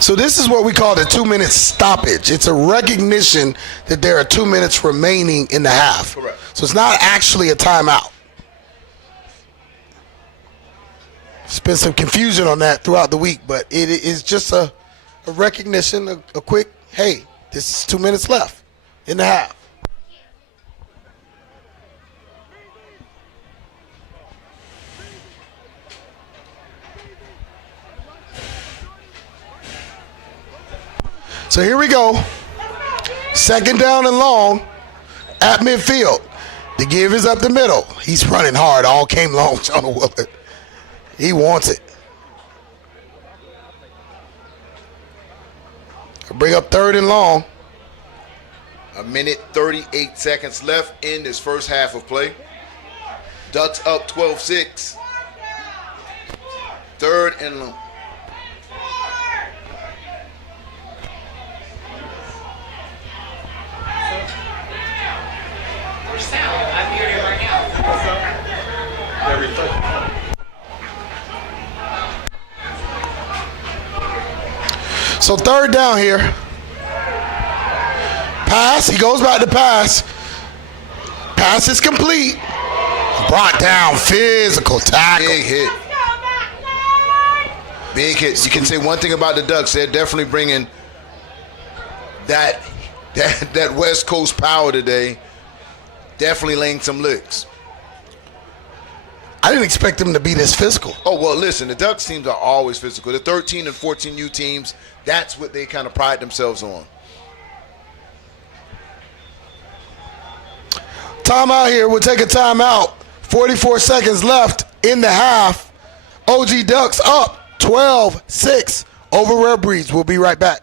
So this is what we call the 2-minute stoppage. It's a recognition that there are 2 minutes remaining in the half. Correct. So it's not actually a timeout. There's been some confusion on that throughout the week, but it is just a recognition, a quick, hey, this is 2 minutes left in the half. So here we go. Second down and long at midfield. The give is up the middle. He's running hard all game long, Jonah Willard. He wants it. Bring up third and long. 1:38 seconds left in this first half of play. Ducks up 12-6. Third and long. So third down here. Pass. He goes back to pass. Pass is complete. Brought down. Physical tackle. Big hit. Big hit. You can say one thing about the Ducks. They're definitely bringing that West Coast power today. Definitely laying some licks. I didn't expect them to be this physical. Oh, well, listen, the Ducks teams are always physical. The 13 and 14U teams, that's what they kind of pride themselves on. Timeout here. We'll take a timeout. 44 seconds left in the half. OG Ducks up 12-6 over Rarebreeds. We'll be right back.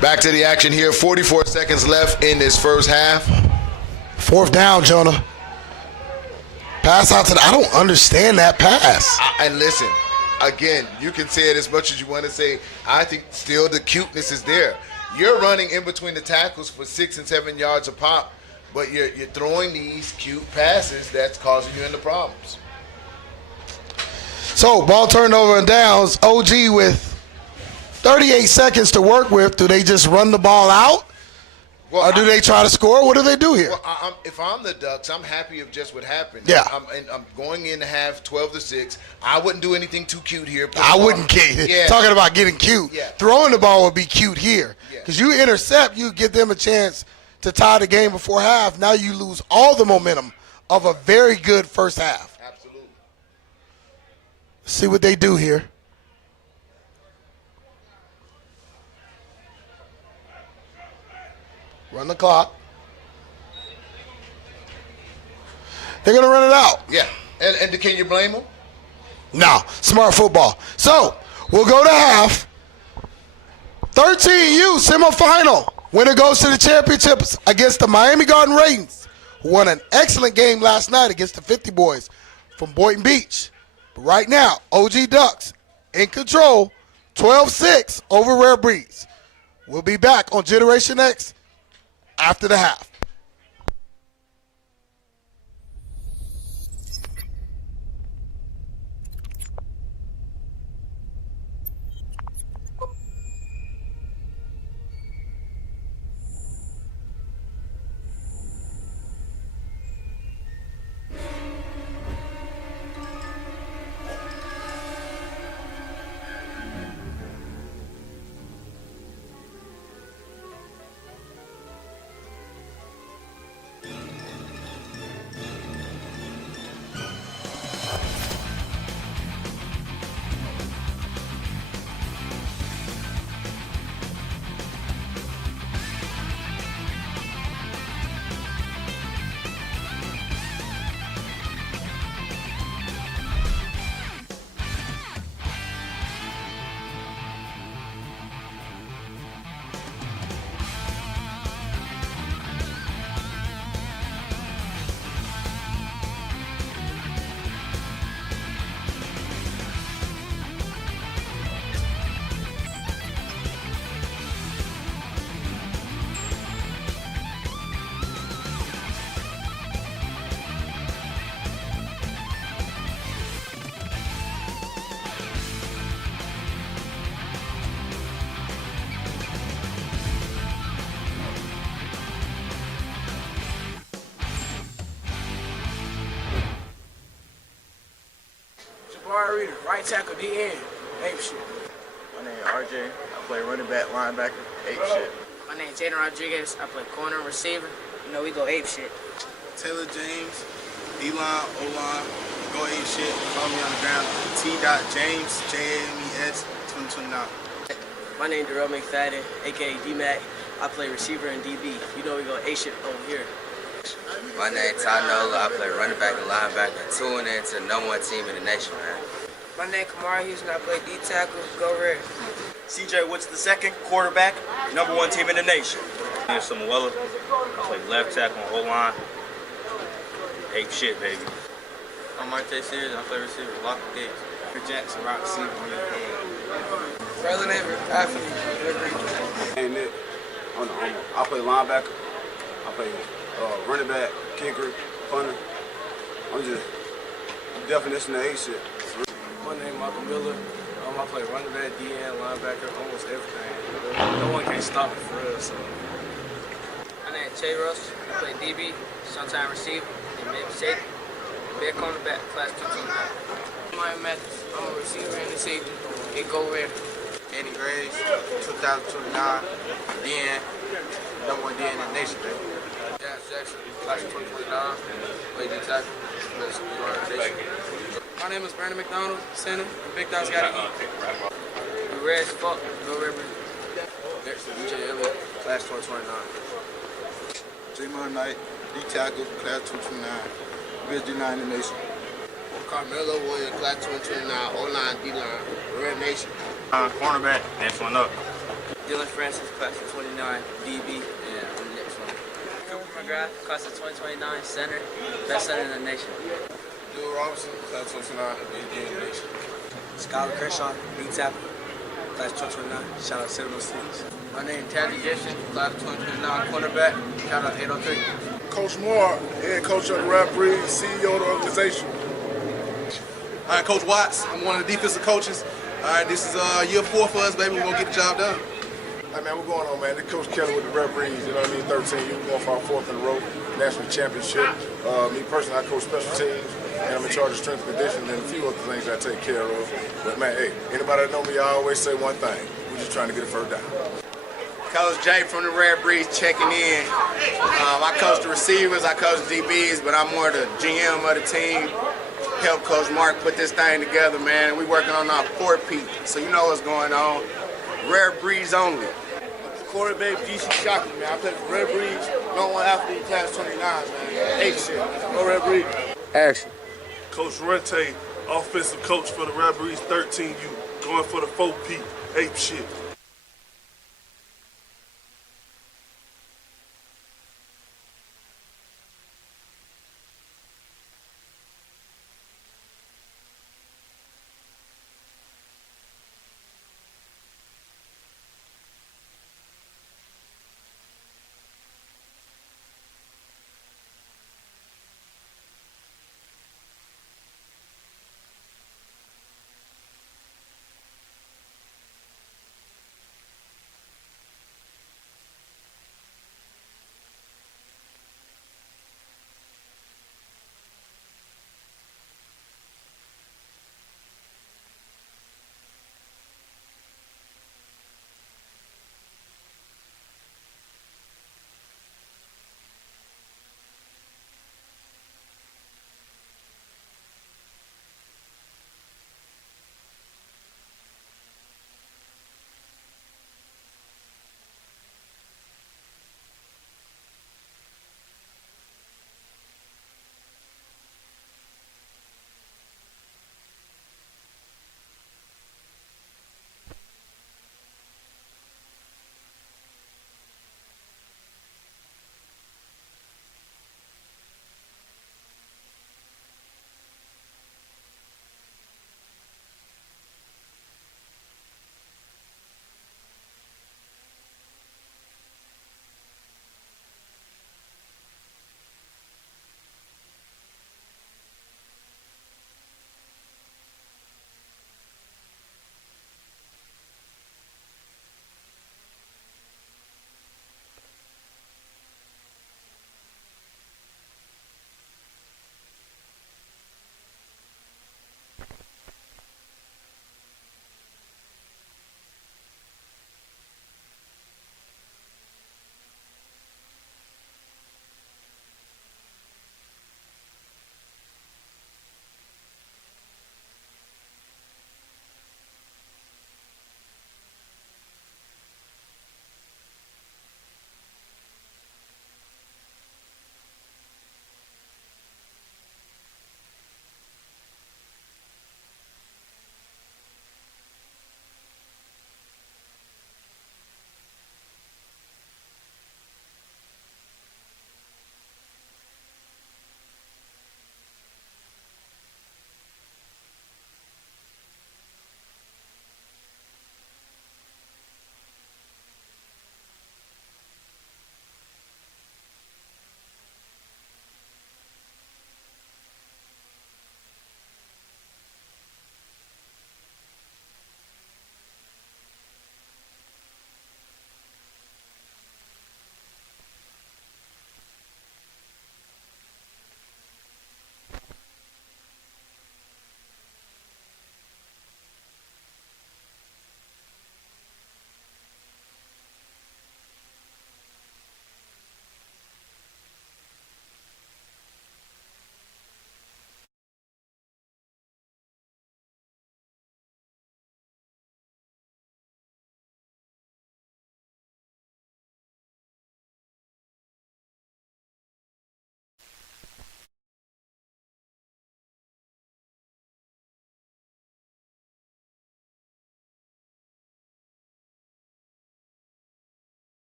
Back to the action here. 44 seconds left in this first half. Fourth down, Jonah. Pass out to the, I don't understand that pass. And listen, again, you can say it as much as you want to say. I think still the cuteness is there. You're running in between the tackles for 6 and 7 yards a pop, but you're throwing these cute passes that's causing you into problems. So, ball turned over and downs. OG with 38 seconds to work with. Do they just run the ball out? Well, or do they try to score? What do they do here? Well, if I'm the Ducks, I'm happy of just what happened. Yeah. I'm going in to have 12-6. I wouldn't do anything too cute here. I wouldn't get Yeah. talking about getting cute. Yeah. Throwing the ball would be cute here. Because you intercept, you give them a chance to tie the game before half. Now you lose all the momentum of a very good first half. Absolutely. See what they do here. Run the clock. They're going to run it out. Yeah. And can you blame them? No. Smart football. So, we'll go to half. 13U semifinal. Winner goes to the championships against the Miami Garden Raiders, who won an excellent game last night against the 50 Boys from Boynton Beach. But right now, OG Ducks in control, 12-6 over Rarebreeds. We'll be back on Generation X after the half. Reader, right tackle, DN, ape shit. My name is RJ. I play running back, linebacker, ape shit. My name is Jaden Rodriguez. I play corner, receiver. You know, we go ape shit. Taylor James, D-line, O-line, go ape shit. Follow me on the ground. T.James, James 2029. My name is Darrell McFadden, aka D-Mac. I play receiver and DB. You know, we go ape shit over here. My name is Ty Nola. I play running back and linebacker. Tuning in to the #1 team in the nation, man. My name is Kamara Houston. I play D-tackle. Go Red. CJ Woods II, quarterback, #1 team in the nation. I'm Samuela. I play left tackle on O-line. Ape shit, baby. I'm Marte Sears. I play receiver, lock the gates. Jackson, right receiver. Braylon Everett, athlete. And Nick, I play linebacker. I play running back, kicker, punter. I'm just definition of A shit. My name is Michael Miller. I play running back, DN, linebacker, almost everything. No one can stop me for real, so. My name is Che Russ. I play DB, sometime receiver, and maybe safety. Big cornerback, class 229. Mike Mathis. I'm a receiver and a safety. It go Red. Andy Graves, 2029, DN, #1 DN in the nation, baby. Jackson, class 2029, play D-tackle, best nation. My name is Brandon McDonald, center, and Big Dog's got to eat. We red as fuck. Go Rarebreeds. Dexter, DJ Elliott, class 2029. J-Mon Knight, D-tackle, class 229. Best D9 in the nation. Carmelo Williams, class 2029, O-line, D-line, Red Nation. Cornerback, next one up. Dylan Francis, class of 29, DB, and I'm the next one. Cooper McGrath, class of 2029, center, best center in the nation. Bill Robinson, class 29, best D in the nation. Skylar Kershaw, D-tackle, class 2029, shout out 706. My name is Taddy Gibson, class 2029, cornerback, shout out 803. Coach Moore, head coach of the Rarebreeds, CEO of the organization. All right, Coach Watts, I'm one of the defensive coaches. All right, this is year 4 for us, baby. We're going to get the job done. Hey, man, what's going on, man? This Coach Kelly with the Rarebreeds, you know what I mean, 13. We're going for our 4th in a row, national championship. Me personally, I coach special teams, and I'm in charge of strength and conditioning and a few other things I take care of. But, man, hey, anybody that know me, I always say one thing. We're just trying to get a first down. Coach Jay from the Rarebreeds checking in. I coach the receivers, I coach the DBs, but I'm more the GM of the team. Help Coach Mark put this thing together, man. We working on our 4P, so you know what's going on. Rarebreeds only. Quarterback DC Shockey, man. I play for Rarebreeds, #1 athlete, class 29, man. Ape shit. Go Rarebreeds. Action. Coach Rente, offensive coach for the Rarebreeds 13U, going for the 4P, ape shit.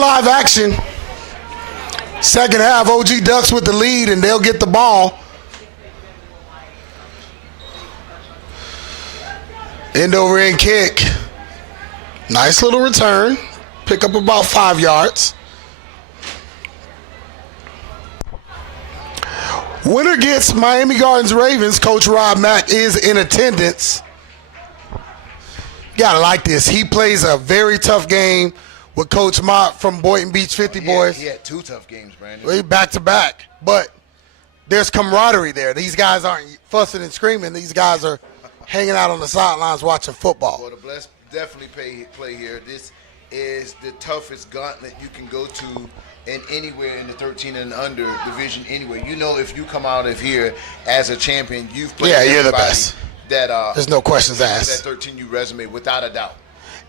Live action. Second half, OG Ducks with the lead, and they'll get the ball. End over end kick. Nice little return. Pick up about 5 yards. Winner gets Miami Gardens Ravens. Coach Rob Mack is in attendance. Gotta like this. He plays a very tough game with Coach Mott from Boynton Beach 50 Boys. He had 2 tough games, Brandon. Well, back to back. But there's camaraderie there. These guys aren't fussing and screaming. These guys are hanging out on the sidelines watching football. Well, the Bless definitely play here. This is the toughest gauntlet you can go to in anywhere in the 13 and under division anywhere. You know, if you come out of here as a champion, you've played you're the best. That there's no questions asked. That 13U resume, without a doubt.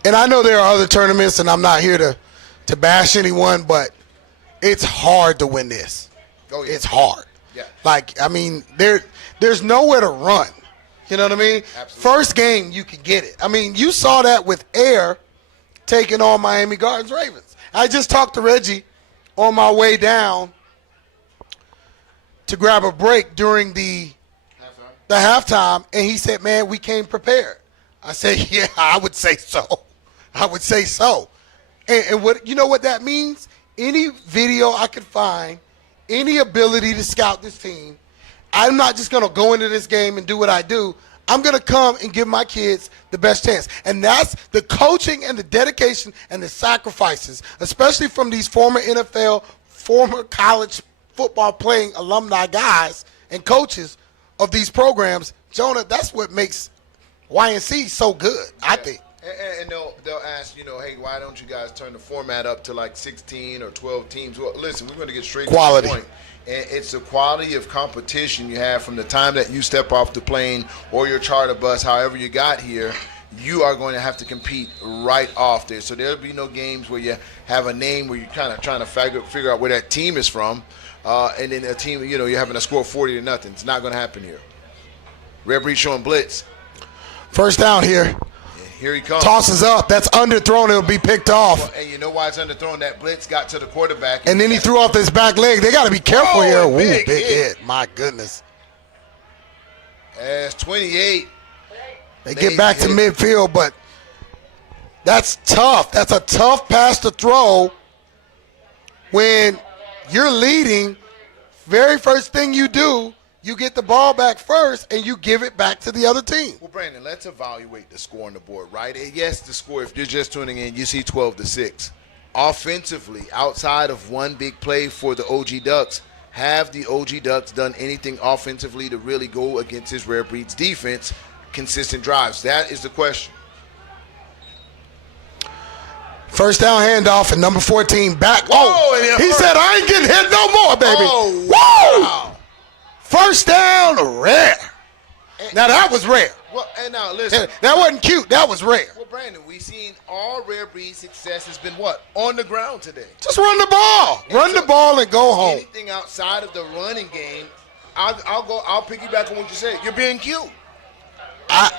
And I know there are other tournaments, and I'm not here to bash anyone, but it's hard to win this. Oh, yeah. It's hard. Yeah. Like, I mean, there's nowhere to run. You know what I mean? Absolutely. First game, you could get it. I mean, you saw that with Air taking on Miami Gardens Ravens. I just talked to Reggie on my way down to grab a break during the halftime, and he said, man, we came prepared. I said, yeah, I would say so. I would say so. And what you know what that means? Any video I could find, any ability to scout this team, I'm not just going to go into this game and do what I do. I'm going to come and give my kids the best chance. And that's the coaching and the dedication and the sacrifices, especially from these former NFL, former college football playing alumni guys and coaches of these programs. Jonah, that's what makes YNC so good, I think. And they'll ask, you know, hey, why don't you guys turn the format up to like 16 or 12 teams? Well, listen, we're going to get straight quality. To the point. And it's the quality of competition you have from the time that you step off the plane or your charter bus, however you got here. You are going to have to compete right off there. So there'll be no games where you have a name where you're kind of trying to figure out where that team is from. And then a team, you know, you're having to score 40-0. It's not going to happen here. Rarebreeds showing blitz. First down here. Here he comes. Tosses up. That's underthrown. It'll be picked off. Well, and you know why it's underthrown? That blitz got to the quarterback. And then he threw off his back leg. They got to be careful here. Ooh, big hit. My goodness. As 28. They get back to midfield, but that's tough. That's a tough pass to throw when you're leading. Very first thing you do, you get the ball back first, and you give it back to the other team. Well, Brandon, let's evaluate the score on the board, right? And yes, the score, if you're just tuning in, you see 12-6. Offensively, outside of one big play for the OG Ducks, have the OG Ducks done anything offensively to really go against his Rarebreeds defense? Consistent drives. That is the question. First down handoff, and number 14 back. Oh, he said, I ain't getting hit no more, baby. Oh, wow. First down, rare. Now, that was rare. Well, and now, listen. That wasn't cute. That was rare. Well, Brandon, we've seen all Rarebreeds success has been what? On the ground today. Just run the ball. Run the ball and go home. Anything outside of the running game, I'll piggyback on what you said. You're being cute.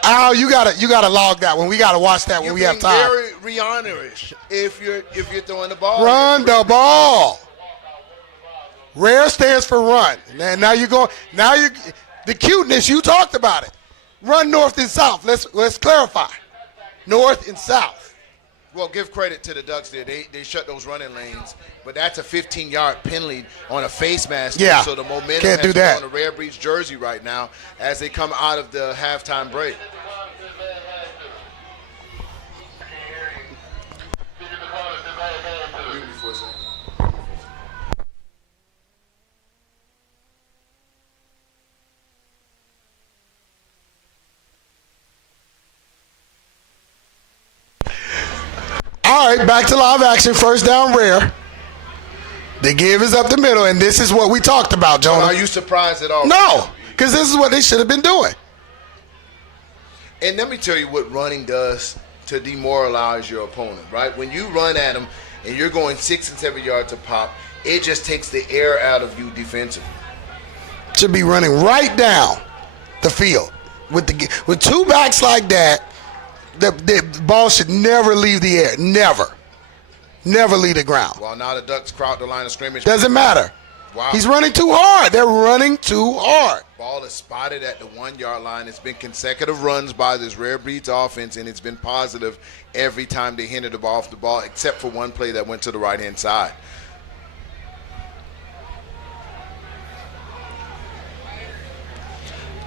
Al, you gotta log that one. We gotta watch that when we have time. You're very Rihanna-ish if you're throwing the ball. Run the ball. Rare stands for run. Now you're going. Now you, the cuteness you talked about it. Run north and south. Let's clarify. North and south. Well, give credit to the Ducks there. They shut those running lanes, but that's a 15-yard penalty on a face mask. Yeah, so the momentum can't do has that on the Rarebreeds jersey right now as they come out of the halftime break. All right, back to live action. First down, rare. The give is up the middle, and this is what we talked about, Jonah. Are you surprised at all? No, because this is what they should have been doing. And let me tell you what running does to demoralize your opponent, right? When you run at them and you're going 6 and 7 yards a pop, it just takes the air out of you defensively. Should be running right down the field. With two backs like that, the ball should never leave the air. Never. never leave the ground. Well, now the Ducks crowd the line of scrimmage. Doesn't matter. Wow. He's running too hard. They're running too hard. Ball is spotted at the 1-yard line. It's been consecutive runs by this Rarebreeds offense, and it's been positive every time they handed the ball off the ball, except for one play that went to the right-hand side.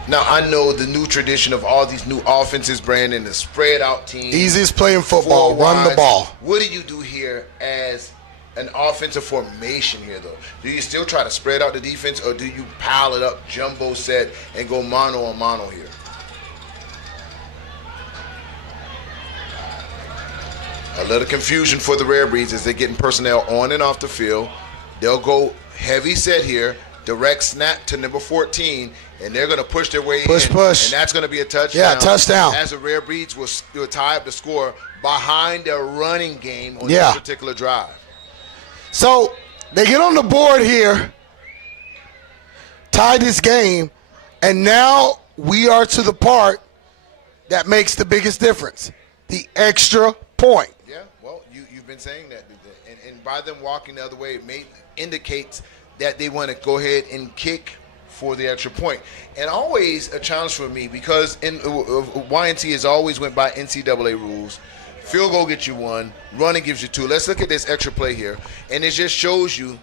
Now, I know the new tradition of all these new offenses, Brandon, the spread-out team. Easiest play in football, run the ball. What do you do here as an offensive formation here, though? Do you still try to spread out the defense, or do you pile it up, jumbo set, and go mano a mano here? A little confusion for the Rarebreeds as they're getting personnel on and off the field. They'll go heavy set here, direct snap to number 14, and they're going to push their way in. Push. And that's going to be a touchdown. Yeah, touchdown. As the Rarebreeds will tie up the score behind their running game on this particular drive. So they get on the board here, tie this game, and now we are to the part that makes the biggest difference, the extra point. Yeah, well, you've been saying that. And by them walking the other way, it indicates that they want to go ahead and kick for the extra point. And always a challenge for me, because YNC has always went by NCAA rules. Field goal gets you 1, running gives you 2. Let's look at this extra play here. And it just shows you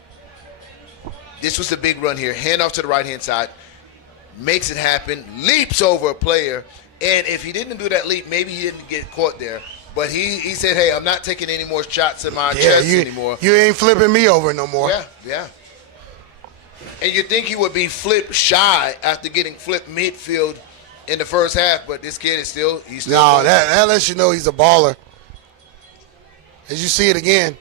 this was the big run here. Handoff to the right-hand side, makes it happen, leaps over a player. And if he didn't do that leap, maybe he didn't get caught there. But he said, hey, I'm not taking any more shots in my chest anymore. You ain't flipping me over no more. Yeah. And you think he would be flip shy after getting flipped midfield in the first half, but this kid is still No, that lets you know he's a baller. As you see it again,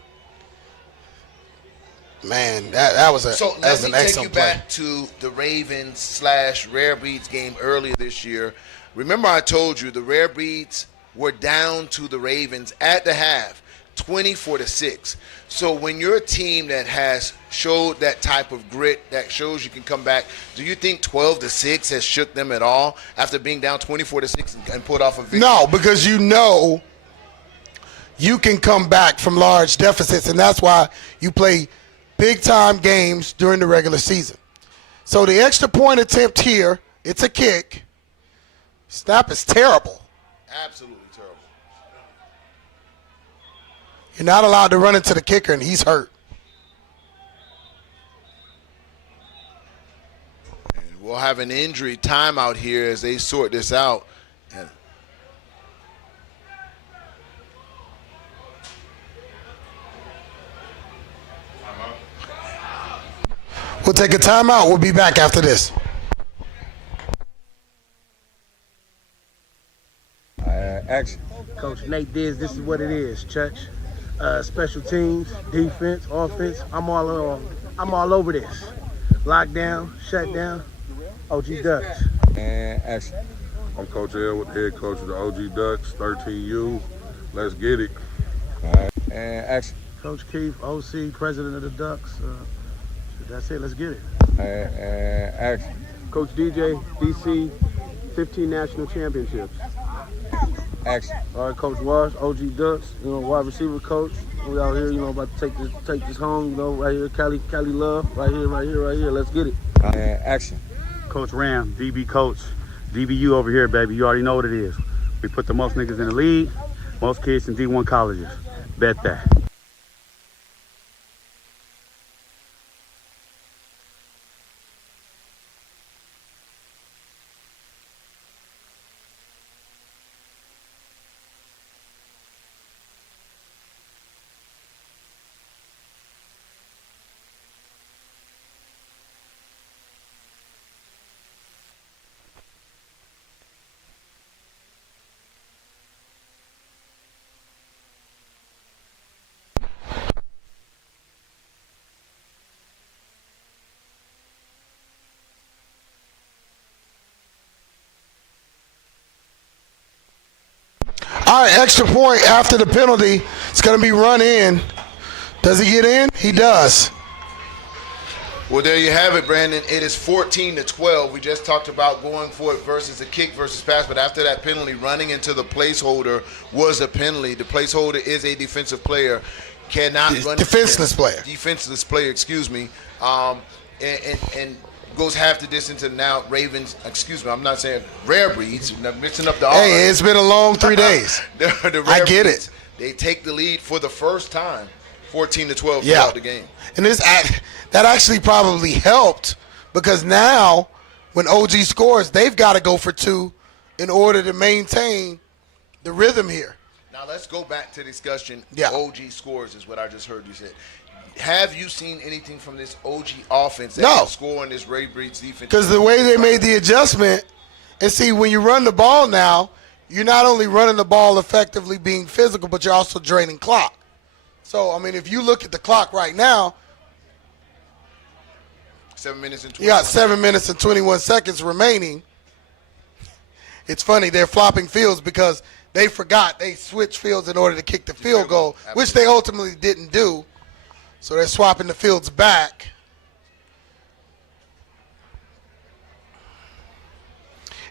man, that was an excellent play. So let me take you back to the Ravens/Rarebreeds game earlier this year. Remember I told you the Rarebreeds were down to the Ravens at the half, 24-6. So when you're a team that has showed that type of grit, that shows you can come back, do you think 12-6 has shook them at all after being down 24-6 and put off a victory? No, because you know you can come back from large deficits, and that's why you play big-time games during the regular season. So the extra point attempt here, it's a kick. Snap is terrible. Absolutely terrible. You're not allowed to run into the kicker, and he's hurt. And we'll have an injury timeout here as they sort this out. We'll take a timeout. We'll be back after this. Action. Coach Nate Diz, this is what it is, Church. Special teams, defense, offense. I'm all over this. Lockdown, shutdown, OG Ducks. And action. I'm Coach L, the head coach of the OG Ducks, 13U. Let's get it. All right. And action. Coach Keith, OC, president of the Ducks. That's it. Let's get it. And action. Coach DJ, DC, 15 national championships. Action. All right, Coach Wash, OG Ducks, wide receiver coach. We out here, about to take this home, right here, Cali Love, right here. Let's get it. And action. Coach Ram, DB coach, DBU over here, baby. You already know what it is. We put the most niggas in the league, most kids in D1 colleges. Bet that. All right, extra point after the penalty. It's going to be run in. Does he get in? He does. Well, there you have it, Brandon. It is 14-12. We just talked about going for it versus a kick versus pass, but after that penalty, running into the placeholder was a penalty. The placeholder is a defensive player. cannot run defenseless player. Defenseless player, excuse me. And goes half the distance, and now Ravens, excuse me, I'm not saying Rarebreeds, I'm mixing up the Hey, it's been a long 3 days. I get it. They take the lead for the first time, 14-12 throughout the game. And that actually probably helped, because now when OG scores, they've got to go for 2 in order to maintain the rhythm here. Now let's go back to the discussion. Yeah. OG scores is what I just heard you say. Have you seen anything from this OG offense that No. can score in this Rarebreeds defense? Because the way they made the adjustment, and see, when you run the ball now, you're not only running the ball effectively being physical, but you're also draining clock. So, I mean, if you look at the clock right now, 7 minutes and 21 you got 7 minutes and 21 seconds remaining. It's funny, they're flopping fields because they forgot they switched fields in order to kick the field goal, which they ultimately didn't do. So they're swapping the fields back.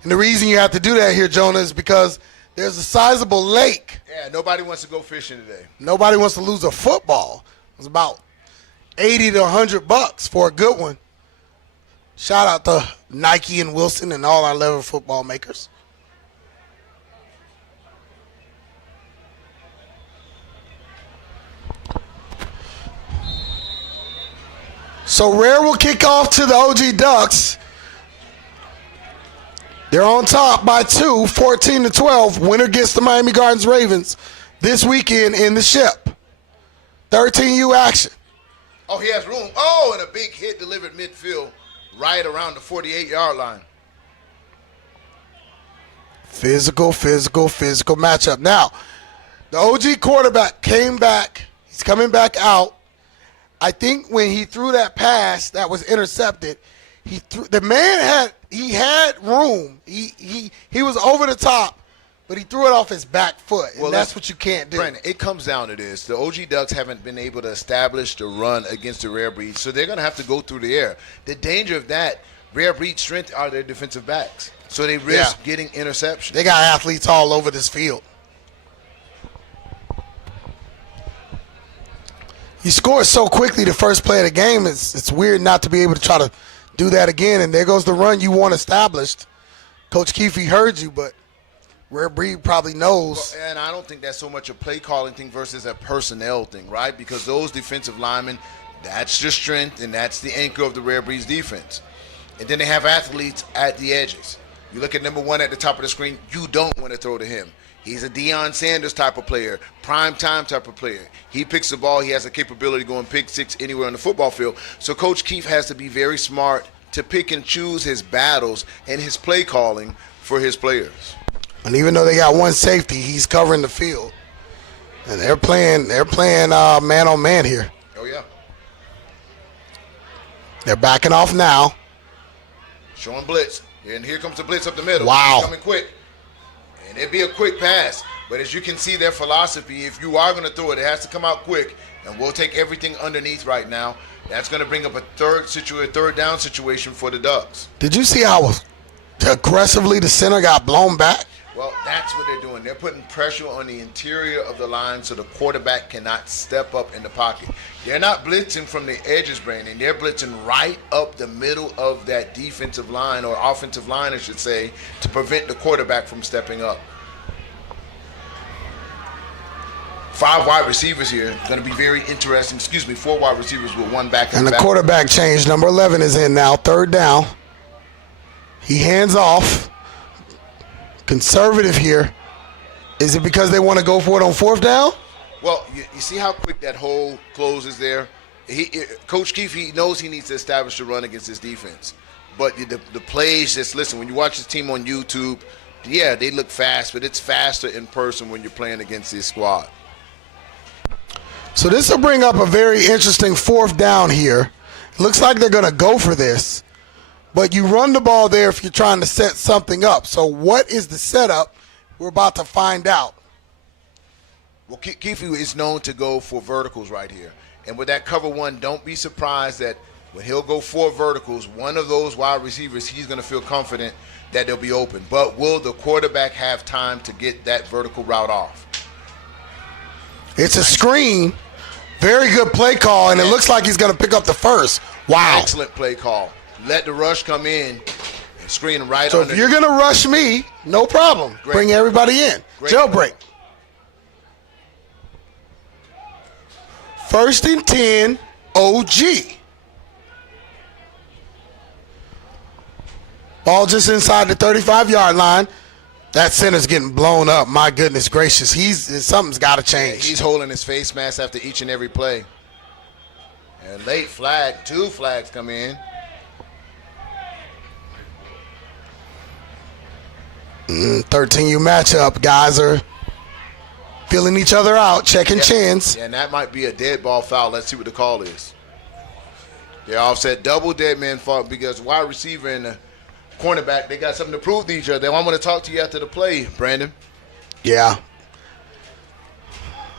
And the reason you have to do that here, Jonah, is because there's a sizable lake. Yeah, nobody wants to go fishing today. Nobody wants to lose a football. It's about $80 to $100 for a good one. Shout out to Nike and Wilson and all our level football makers. So Rare will kick off to the OG Ducks. They're on top by 2, 14-12. Winner gets the Miami Gardens Ravens this weekend in the Ship. 13U action. Oh, he has room. Oh, and a big hit delivered midfield right around the 48-yard line. Physical matchup. Now, the OG quarterback came back. He's coming back out. I think when he threw that pass that was intercepted, the man had room. He was over the top, but he threw it off his back foot, and that's what you can't do. Brandon, it comes down to this. The OG Ducks haven't been able to establish the run against the Rarebreeds, so they're going to have to go through the air. The danger of that, Rarebreeds' strength are their defensive backs, so they risk getting interceptions. They got athletes all over this field. You score so quickly the first play of the game, it's weird not to be able to try to do that again, and there goes the run you want established. Coach Keefe, he heard you, but Rarebreed probably knows. Well, and I don't think that's so much a play calling thing versus a personnel thing, right? Because those defensive linemen, that's your strength, and that's the anchor of the Rarebreeds defense. And then they have athletes at the edges. You look at number 1 at the top of the screen, you don't want to throw to him. He's a Deion Sanders type of player, prime time type of player. He picks the ball. He has a capability going pick six anywhere on the football field. So Coach Keefe has to be very smart to pick and choose his battles and his play calling for his players. And even though they got one safety, he's covering the field. And they're playing man on man here. Oh, yeah. They're backing off now. Showing blitz. And here comes the blitz up the middle. Wow. Coming quick. And it'd be a quick pass. But as you can see, their philosophy, if you are going to throw it, it has to come out quick. And we'll take everything underneath right now. That's going to bring up a third down situation for the Ducks. Did you see how aggressively the center got blown back? Well, that's what they're doing. They're putting pressure on the interior of the line so the quarterback cannot step up in the pocket. They're not blitzing from the edges, Brandon. They're blitzing right up the middle of that defensive line, or offensive line, I should say, to prevent the quarterback from stepping up. 5 wide receivers here. Going to be very interesting. 4 wide receivers with 1 back. And the quarterback change. Number 11 is in now. 3rd down. He hands off. Conservative here. Is it because they want to go for it on 4th down? Well, you see how quick that hole closes there? Coach Keefe, he knows he needs to establish a run against his defense. But the plays, just listen, when you watch his team on YouTube, yeah, they look fast, but it's faster in person when you're playing against this squad. So this will bring up a very interesting 4th down here. Looks like they're going to go for this. But you run the ball there if you're trying to set something up. So what is the setup? We're about to find out. Well, Keefe is known to go for verticals right here. And with that cover 1, don't be surprised that when he'll go 4 verticals, one of those wide receivers, he's going to feel confident that they'll be open. But will the quarterback have time to get that vertical route off? It's a screen. Very good play call, and it looks like he's going to pick up the first. Wow. Excellent play call. Let the rush come in and screen right So under. if you're going to rush me, no problem. Great. Bring everybody in. Great. Jailbreak. 1st and 10, OG. Ball just inside the 35-yard line. That center's getting blown up. My goodness gracious. Something's got to change. He's holding his face mask after each and every play. And late flag, 2 flags come in. 13U matchup. Guys are feeling each other out, checking chins. Yeah, and that might be a dead ball foul. Let's see what the call is. They offset double dead man fault because wide receiver and the cornerback, they got something to prove to each other. I want to talk to you after the play, Brandon. Yeah.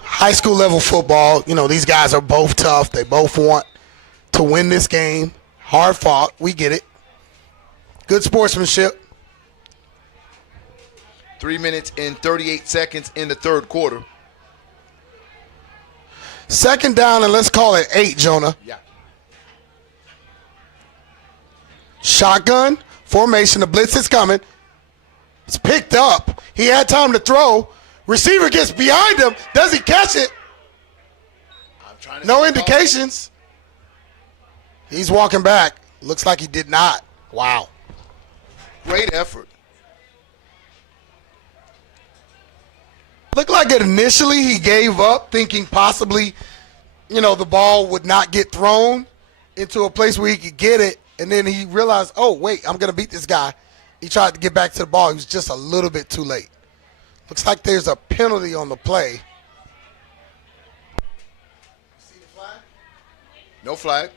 High school level football, these guys are both tough. They both want to win this game. Hard fought. We get it. Good sportsmanship. 3 minutes and 38 seconds in the third quarter. 2nd down, and let's call it 8, Jonah. Yeah. Shotgun formation. The blitz is coming. It's picked up. He had time to throw. Receiver gets behind him. Does he catch it? No indications. He's walking back. Looks like he did not. Wow. Great effort. Looked like it initially he gave up, thinking possibly, the ball would not get thrown into a place where he could get it. And then he realized, oh, wait, I'm going to beat this guy. He tried to get back to the ball. He was just a little bit too late. Looks like there's a penalty on the play. No flag.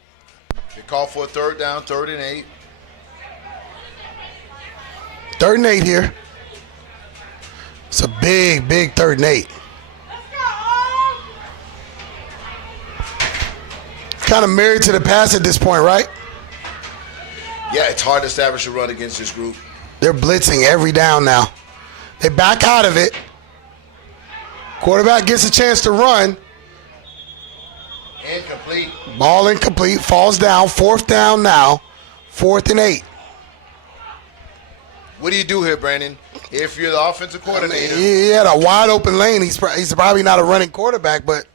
They call for a 3rd down, 3rd and 8. 3rd and 8 here. It's a big, big 3rd and 8. Kind of married to the pass at this point, right? Yeah, it's hard to establish a run against this group. They're blitzing every down now. They back out of it. Quarterback gets a chance to run. Incomplete. Ball incomplete. Falls down. 4th down now. 4th and 8. What do you do here, Brandon? If you're the offensive coordinator. He had a wide open lane. He's probably not a running quarterback, but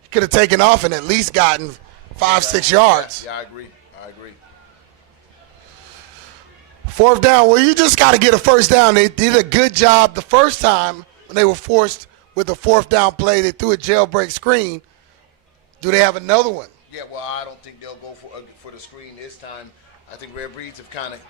he could have taken off and at least gotten 5-6 yards. Yeah, I agree. 4th down. Well, you just got to get a 1st down. They did a good job the first time when they were forced with a 4th down play. They threw a jailbreak screen. Do they have another one? Yeah, well, I don't think they'll go for the screen this time. I think Rarebreeds have kind of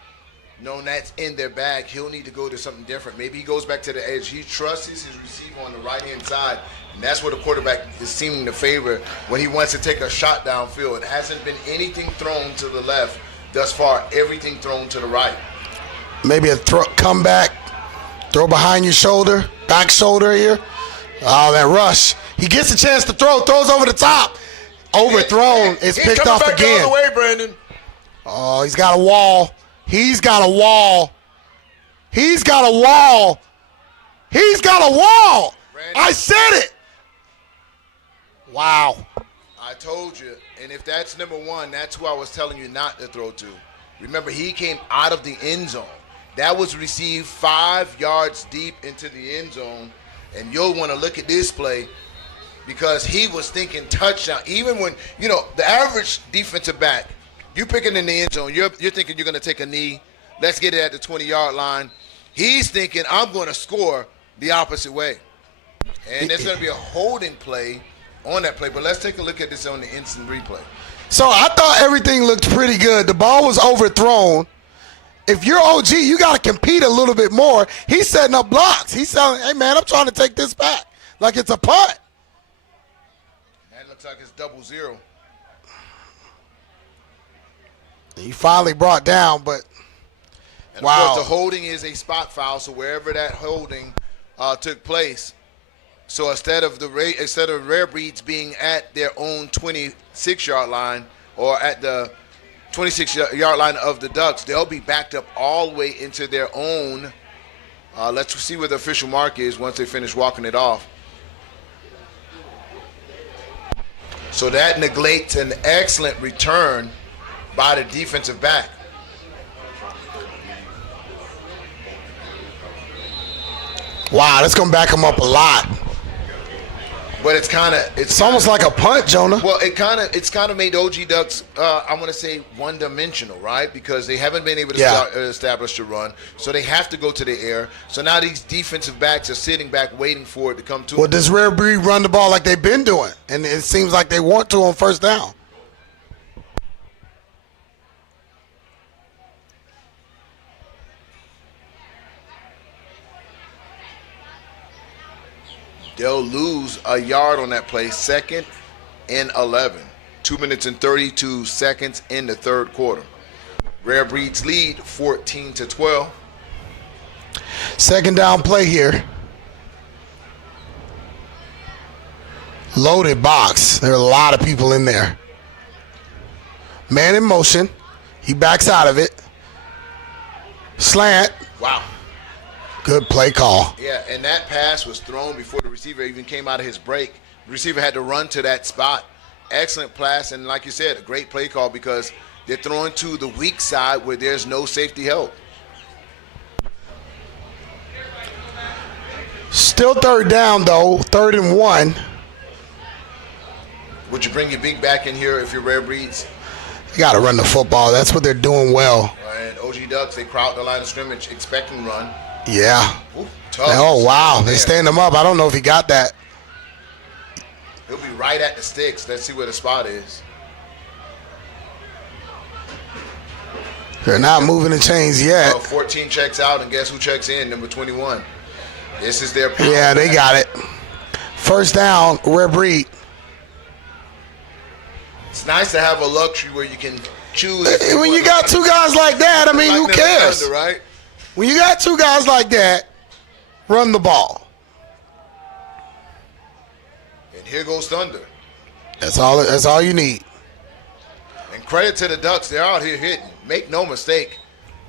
known that's in their bag. He'll need to go to something different. Maybe he goes back to the edge. He trusts his receiver on the right-hand side, and that's where the quarterback is seeming to favor when he wants to take a shot downfield. It hasn't been anything thrown to the left thus far, everything thrown to the right. Maybe a comeback, throw behind your shoulder, back shoulder here. Oh, that rush. He gets a chance to throws over the top. Overthrown. It's picked off back again. The other way, Brandon. Oh, he's got a wall. He's got a wall. He's got a wall. He's got a wall. Brandon. I said it. Wow. I told you. And if that's number 1, that's who I was telling you not to throw to. Remember, he came out of the end zone. That was received 5 yards deep into the end zone. And you'll want to look at this play because he was thinking touchdown. Even when, the average defensive back, you picking in the end zone, you're thinking you're going to take a knee. Let's get it at the 20-yard line. He's thinking, I'm going to score the opposite way. And there's going to be a holding play on that play. But let's take a look at this on the instant replay. So I thought everything looked pretty good. The ball was overthrown. If you're OG, you got to compete a little bit more. He's setting up blocks. He's saying, hey, man, I'm trying to take this back like it's a punt. That looks like it's 0-0. He finally brought down, but and wow. Of course, the holding is a spot foul, so wherever that holding took place, so instead of Rarebreeds being at their own 26-yard line or at the 26-yard line of the Ducks, they'll be backed up all the way into their own. Let's see where the official mark is once they finish walking it off. So that neglects an excellent return by the defensive back. Wow, that's going to back him up a lot. But it's almost like a punt, Jonah. Well, it's kind of made OG Ducks, I want to say, one-dimensional, right? Because they haven't been able to establish a run, so they have to go to the air. So now these defensive backs are sitting back waiting for it to come to Well, them. does Rarebreed run the ball like they've been doing? And it seems like they want to on first down. They'll lose a yard on that play, 2nd and 11. 2 minutes and 32 seconds in the third quarter. Rarebreeds lead 14-12. Second down play here. Loaded box. There are a lot of people in there. Man in motion. He backs out of it. Slant. Wow. Good play call. Yeah, and that pass was thrown before the receiver even came out of his break. The receiver had to run to that spot. Excellent pass, and like you said, a great play call because they're throwing to the weak side where there's no safety help. Still third down, though. 3rd and 1. Would you bring your big back in here if you're Rarebreeds? You got to run the football. That's what they're doing well. And OG Ducks, they crowd the line of scrimmage, expecting run. Yeah. Ooh, tough. Oh, wow. They stand him up. I don't know if he got that. He'll be right at the sticks. Let's see where the spot is. They're not moving the chains yet. 14 checks out, and guess who checks in? Number 21. This is their power. Yeah, they got it. First down, Rarebreed. It's nice to have a luxury where you can choose. When you got two guys like that, I mean, who cares? Thunder, right? When you got two guys like that, run the ball. And here goes Thunder. That's all you need. And credit to the Ducks, they're out here hitting. Make no mistake,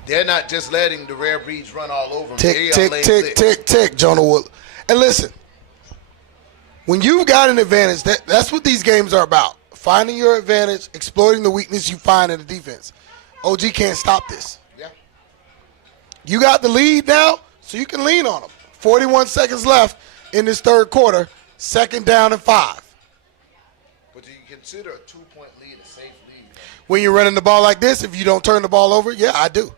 they're not just letting the Rarebreeds run all over them. Tick, tick, tick, tick, tick, Jonah Wood. And listen, when you've got an advantage, that's what these games are about. Finding your advantage, exploiting the weakness you find in the defense. OG can't stop this. Yeah. You got the lead now, so you can lean on them. 41 seconds left in this third quarter. 2nd down and 5. But do you consider a 2-point lead a safe lead? When you're running the ball like this, if you don't turn the ball over, yeah, I do.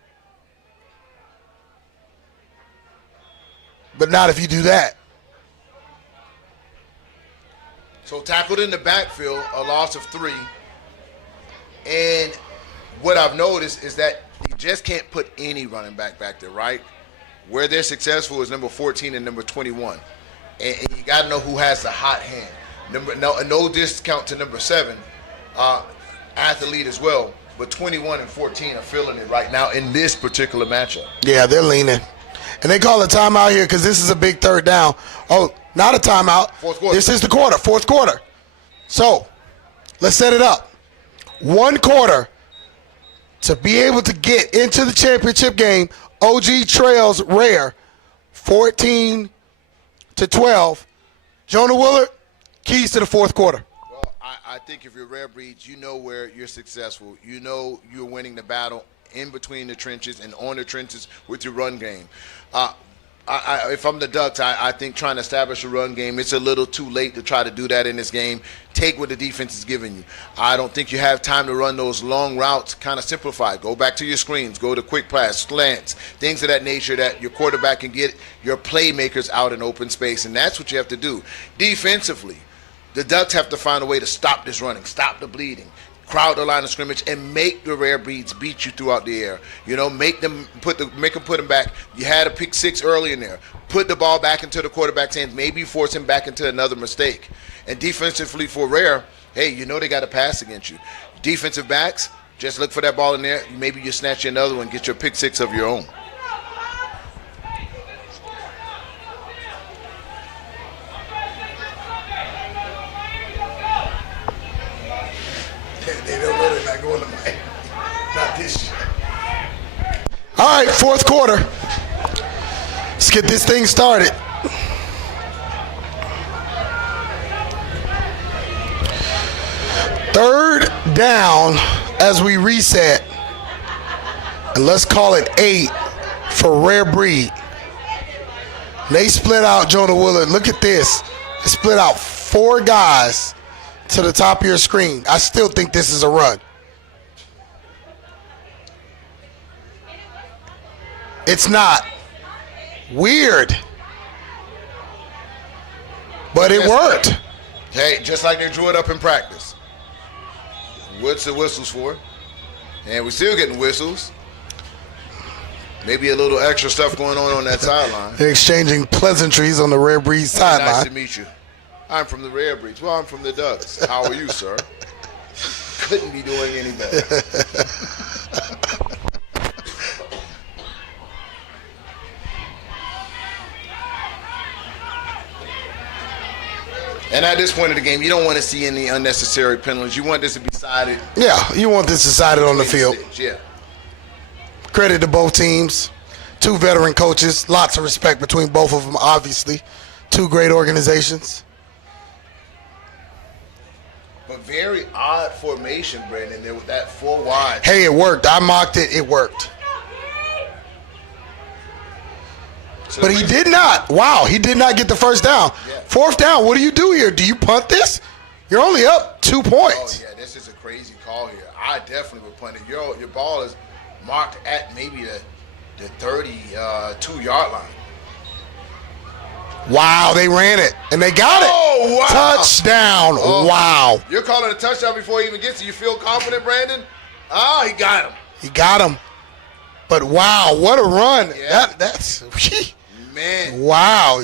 But not if you do that. So tackled in the backfield, a loss of 3. And what I've noticed is that you just can't put any running back there, right? Where they're successful is number 14 and number 21. And you got to know who has the hot hand. No discount to number 7, athlete as well. But 21 and 14 are feeling it right now in this particular matchup. Yeah, they're leaning. And they call a timeout here because this is a big third down. Oh, not a timeout. Fourth quarter. This is the quarter, fourth quarter. So let's set it up. 1 quarter to be able to get into the championship game. OG trails Rare 14-12. Jonah Willard, keys to the fourth quarter. Well, I think if you're Rarebreeds, you know where you're successful. You know you're winning the battle in between the trenches and on the trenches with your run game. If I'm the Ducks, I think trying to establish a run game, it's a little too late to try to do that in this game. Take what the defense is giving you. I don't think you have time to run those long routes. Kind of simplify. Go back to your screens. Go to quick pass, slants, things of that nature that your quarterback can get your playmakers out in open space, and that's what you have to do. Defensively, the Ducks have to find a way to stop this running, stop the bleeding, crowd the line of scrimmage, and make the Rarebreeds beat you throughout the air. You know, make them put them back. You had a pick 6 early in there. Put the ball back into the quarterback's hands. Maybe force him back into another mistake. And defensively for Rare, hey, you know they got to pass against you. Defensive backs, just look for that ball in there. Maybe you snatch you another one, get your pick 6 of your own. They don't know they're not going to Miami. Not this year. All right, fourth quarter. Let's get this thing started. Third down as we reset. And let's call it 8 for Rare Breed. They split out Jonah Willard. Look at this. They split out 4 guys to the top of your screen. I still think this is a run. It's not. Weird. But it worked. Hey, just like they drew it up in practice. What's the whistles for? And we're still getting whistles. Maybe a little extra stuff going on that sideline. They're exchanging pleasantries on the Rarebreeds sideline. Nice to meet you. I'm from the Rarebreeds. Well, I'm from the Ducks. How are you, sir? Couldn't be doing any better. And at this point of the game, you don't want to see any unnecessary penalties. You want this to be decided. Yeah, you want this decided on the field. Yeah. Credit to both teams. 2 veteran coaches. Lots of respect between both of them, obviously. 2 great organizations. But very odd formation, Brandon. There with that 4 wide. Hey, it worked. I mocked it. It worked. So but he did not. Wow, he did not get the first down. Yeah. 4th down. What do you do here? Do you punt this? You're only up 2 points. Oh, yeah, this is a crazy call here. I definitely would punt it. Your ball is marked at maybe the 32-yard line. Wow, they ran it, and they got it. Oh, wow. Touchdown. Oh, wow. You're calling a touchdown before he even gets to you. Feel confident, Brandon? Oh, he got him. He got him. But, wow, what a run. Yeah. That's man. Wow.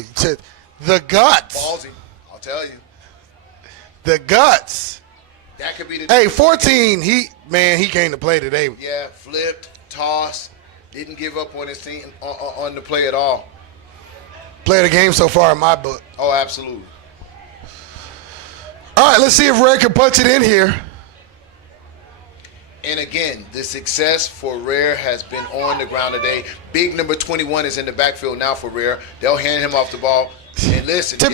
The guts. Ballsy, I'll tell you. The guts. That could be the Hey, 14, he came to play today. Yeah, flipped, tossed, didn't give up on his team on the play at all. Play of the game so far in my book. Oh, absolutely. All right, let's see if Rare can punch it in here. And again, the success for Rare has been on the ground today. Big number 21 is in the backfield now for Rare. They'll hand him off the ball. And listen. To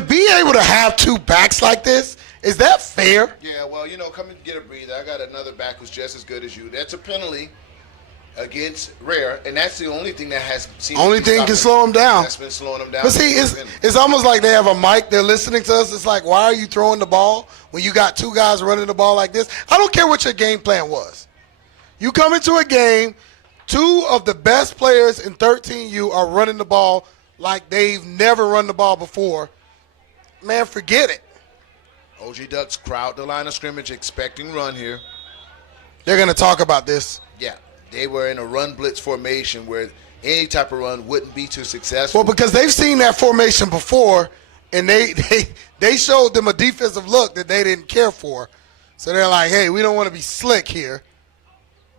be able to have 2 backs like this, is that fair? Yeah, well, come and get a breather. I got another back who's just as good as you. That's a penalty against Rare, and that's the only thing that has seemed only thing can slow him down. That's been slowing him down. But see, it's almost like they have a mic. They're listening to us. It's like, why are you throwing the ball when you got 2 guys running the ball like this? I don't care what your game plan was. You come into a game, 2 of the best players in 13U are running the ball like they've never run the ball before. Man, forget it. OG Ducks crowd the line of scrimmage, expecting run here. They're going to talk about this. Yeah, they were in a run blitz formation where any type of run wouldn't be too successful. Well, because they've seen that formation before, and they showed them a defensive look that they didn't care for. So they're like, hey, we don't want to be slick here.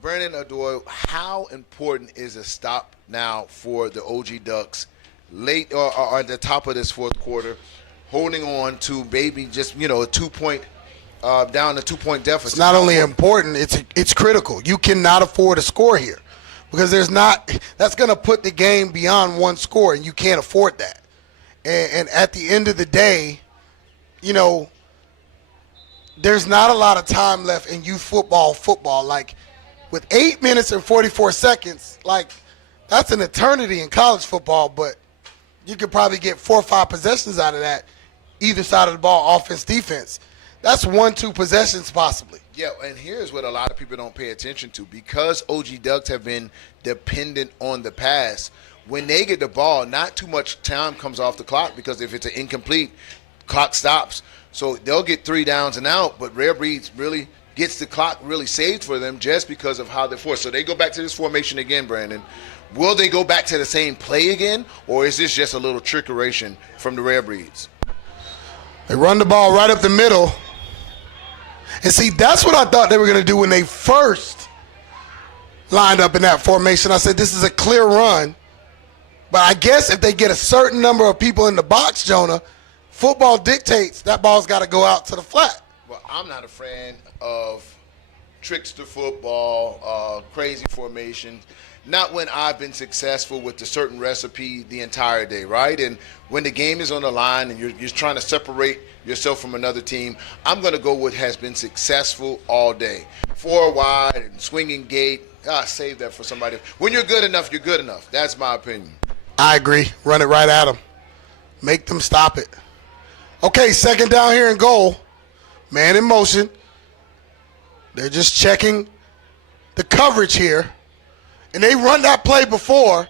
Brandon Adoy, how important is a stop now for the OG Ducks late or at the top of this 4th quarter, holding on to maybe just, a 2-point down a 2-point deficit? It's not only important, it's critical. You cannot afford a score here because that's going to put the game beyond 1 score, and you can't afford that. And at the end of the day, there's not a lot of time left in youth football. Like, with 8 minutes and 44 seconds, like, that's an eternity in college football, but you could probably get 4 or 5 possessions out of that, either side of the ball, offense, defense. That's 1-2 possessions possibly. Yeah, and here's what a lot of people don't pay attention to. Because OG Ducks have been dependent on the pass, when they get the ball, not too much time comes off the clock because if it's an incomplete, clock stops. So they'll get 3 downs and out, but Rarebreeds really gets the clock really saved for them just because of how they're forced. So they go back to this formation again, Brandon. Will they go back to the same play again, or is this just a little trickery from the Rarebreeds? They run the ball right up the middle. And see, that's what I thought they were going to do when they first lined up in that formation. I said, this is a clear run. But I guess if they get a certain number of people in the box, Jonah, football dictates that ball's got to go out to the flat. Well, I'm not a fan of trickster football, crazy formations. not when I've been successful with a certain recipe the entire day, right? And when the game is on the line and you're trying to separate yourself from another team, I'm going to go with has been successful all day. 4 wide and swinging gate. Save that for somebody. When you're good enough, you're good enough. That's my opinion. I agree. Run it right at them. Make them stop it. Okay, second down here in goal. Man in motion. They're just checking the coverage here. And they run that play before.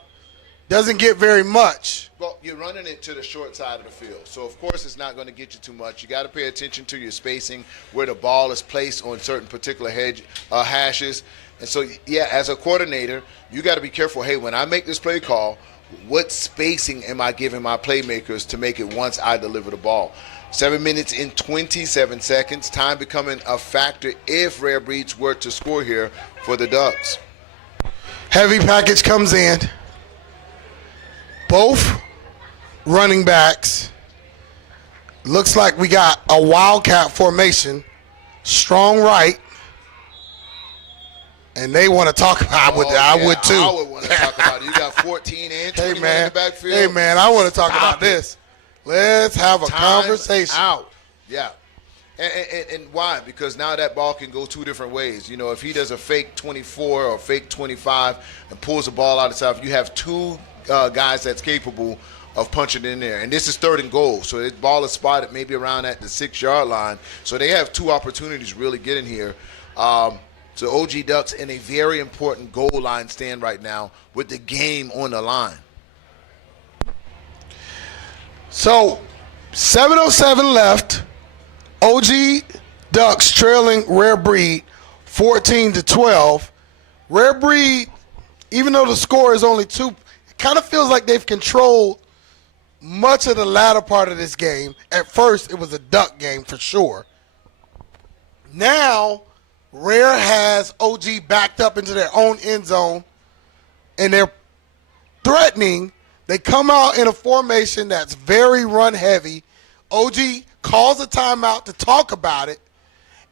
Doesn't get very much. Well, you're running it to the short side of the field. So, of course, it's not going to get you too much. You got to pay attention to your spacing, where the ball is placed on certain particular hashes. And so, yeah, as a coordinator, you got to be careful. Hey, when I make this play call, what spacing am I giving my playmakers to make it once I deliver the ball? 7 minutes and 27 seconds. Time becoming a factor if Rarebreeds were to score here for the Ducks. Heavy package comes in. Both running backs. Looks like we got a wildcat formation. Strong right. And they want to talk about it. I would too. I would want to talk about it. You got 14 and 21 in the backfield. Hey, man, I want to talk about this. Let's have a conversation. Out. Yeah. And why? Because now that ball can go 2 different ways. You know, if he does a fake 24 or fake 25 and pulls the ball out of the side, you have 2 guys that's capable of punching in there. And this is 3rd and goal. So this ball is spotted maybe around at the 6-yard line. So they have 2 opportunities to really get in here. So OG Ducks in a very important goal line stand right now with the game on the line. So 7:07 left. OG Ducks trailing Rarebreed 14-12. Rarebreed, even though the score is only 2, it kind of feels like they've controlled much of the latter part of this game. At first, it was a Duck game for sure. Now, Rare has OG backed up into their own end zone, and they're threatening. They come out in a formation that's very run-heavy. OG calls a timeout to talk about it,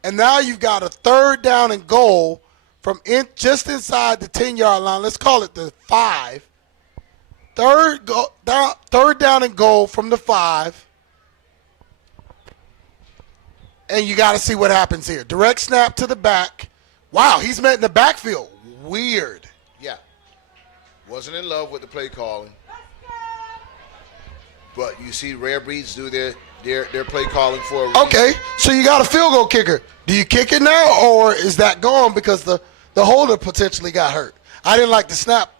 and now you've got a 3rd down and goal from just inside the 10-yard line. Let's call it the 5. Third down and goal from the 5. And you got to see what happens here. Direct snap to the back. Wow, he's met in the backfield. Weird. Yeah. Wasn't in love with the play calling. But you see Rarebreeds do their play calling for a reason. Okay, so you got a field goal kicker. Do you kick it now, or is that gone because the holder potentially got hurt? I didn't like the snap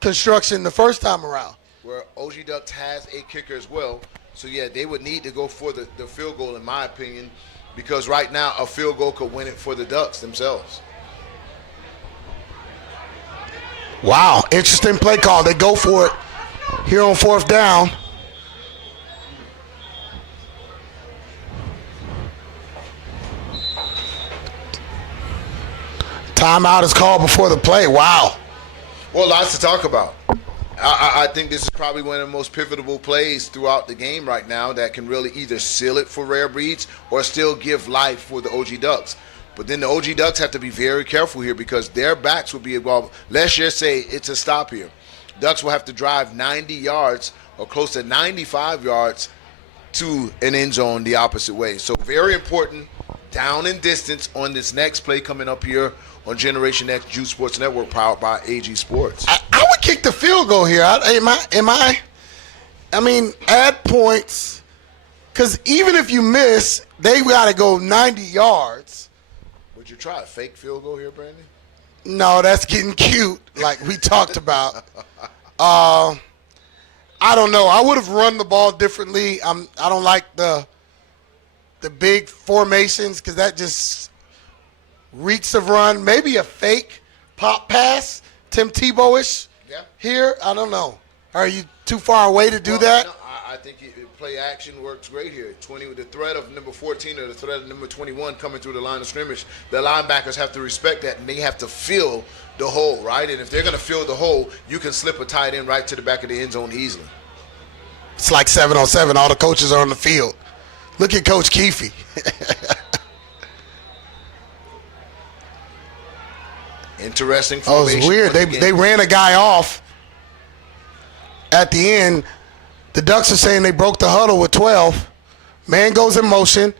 construction the first time around. Where OG Ducks has a kicker as well. So, yeah, they would need to go for the field goal, in my opinion, because right now a field goal could win it for the Ducks themselves. Wow, interesting play call. They go for it here on 4th down. Timeout is called before the play. Wow. Well, lots to talk about. I think this is probably one of the most pivotal plays throughout the game right now that can really either seal it for Rarebreeds or still give life for the OG Ducks. But then the OG Ducks have to be very careful here because their backs will be involved. Let's just say it's a stop here. Ducks will have to drive 90 yards or close to 95 yards to an end zone the opposite way. So very important down and distance on this next play coming up here on Generation X Juice Sports Network, powered by AG Sports. I would kick the field goal here. I mean, add points, because even if you miss, they got to go 90 yards. Would you try a fake field goal here, Brandon? No, that's getting cute, like we talked about. I don't know. I would have run the ball differently. I don't like the big formations because that just reeks of run. Maybe a fake pop pass, Tim Tebow-ish here. I don't know. Are you too far away to do that? No, I think play action works great here. 20 with the threat of number 14 or the threat of number 21 coming through the line of scrimmage. The linebackers have to respect that, and they have to fill the hole, right? And if they're going to fill the hole, you can slip a tight end right to the back of the end zone easily. It's like 7-on-7. All the coaches are on the field. Look at Coach Keefe. Interesting Oh, formation. it's weird. They ran a guy off at the end. The Ducks are saying they broke the huddle with 12. Man goes in motion.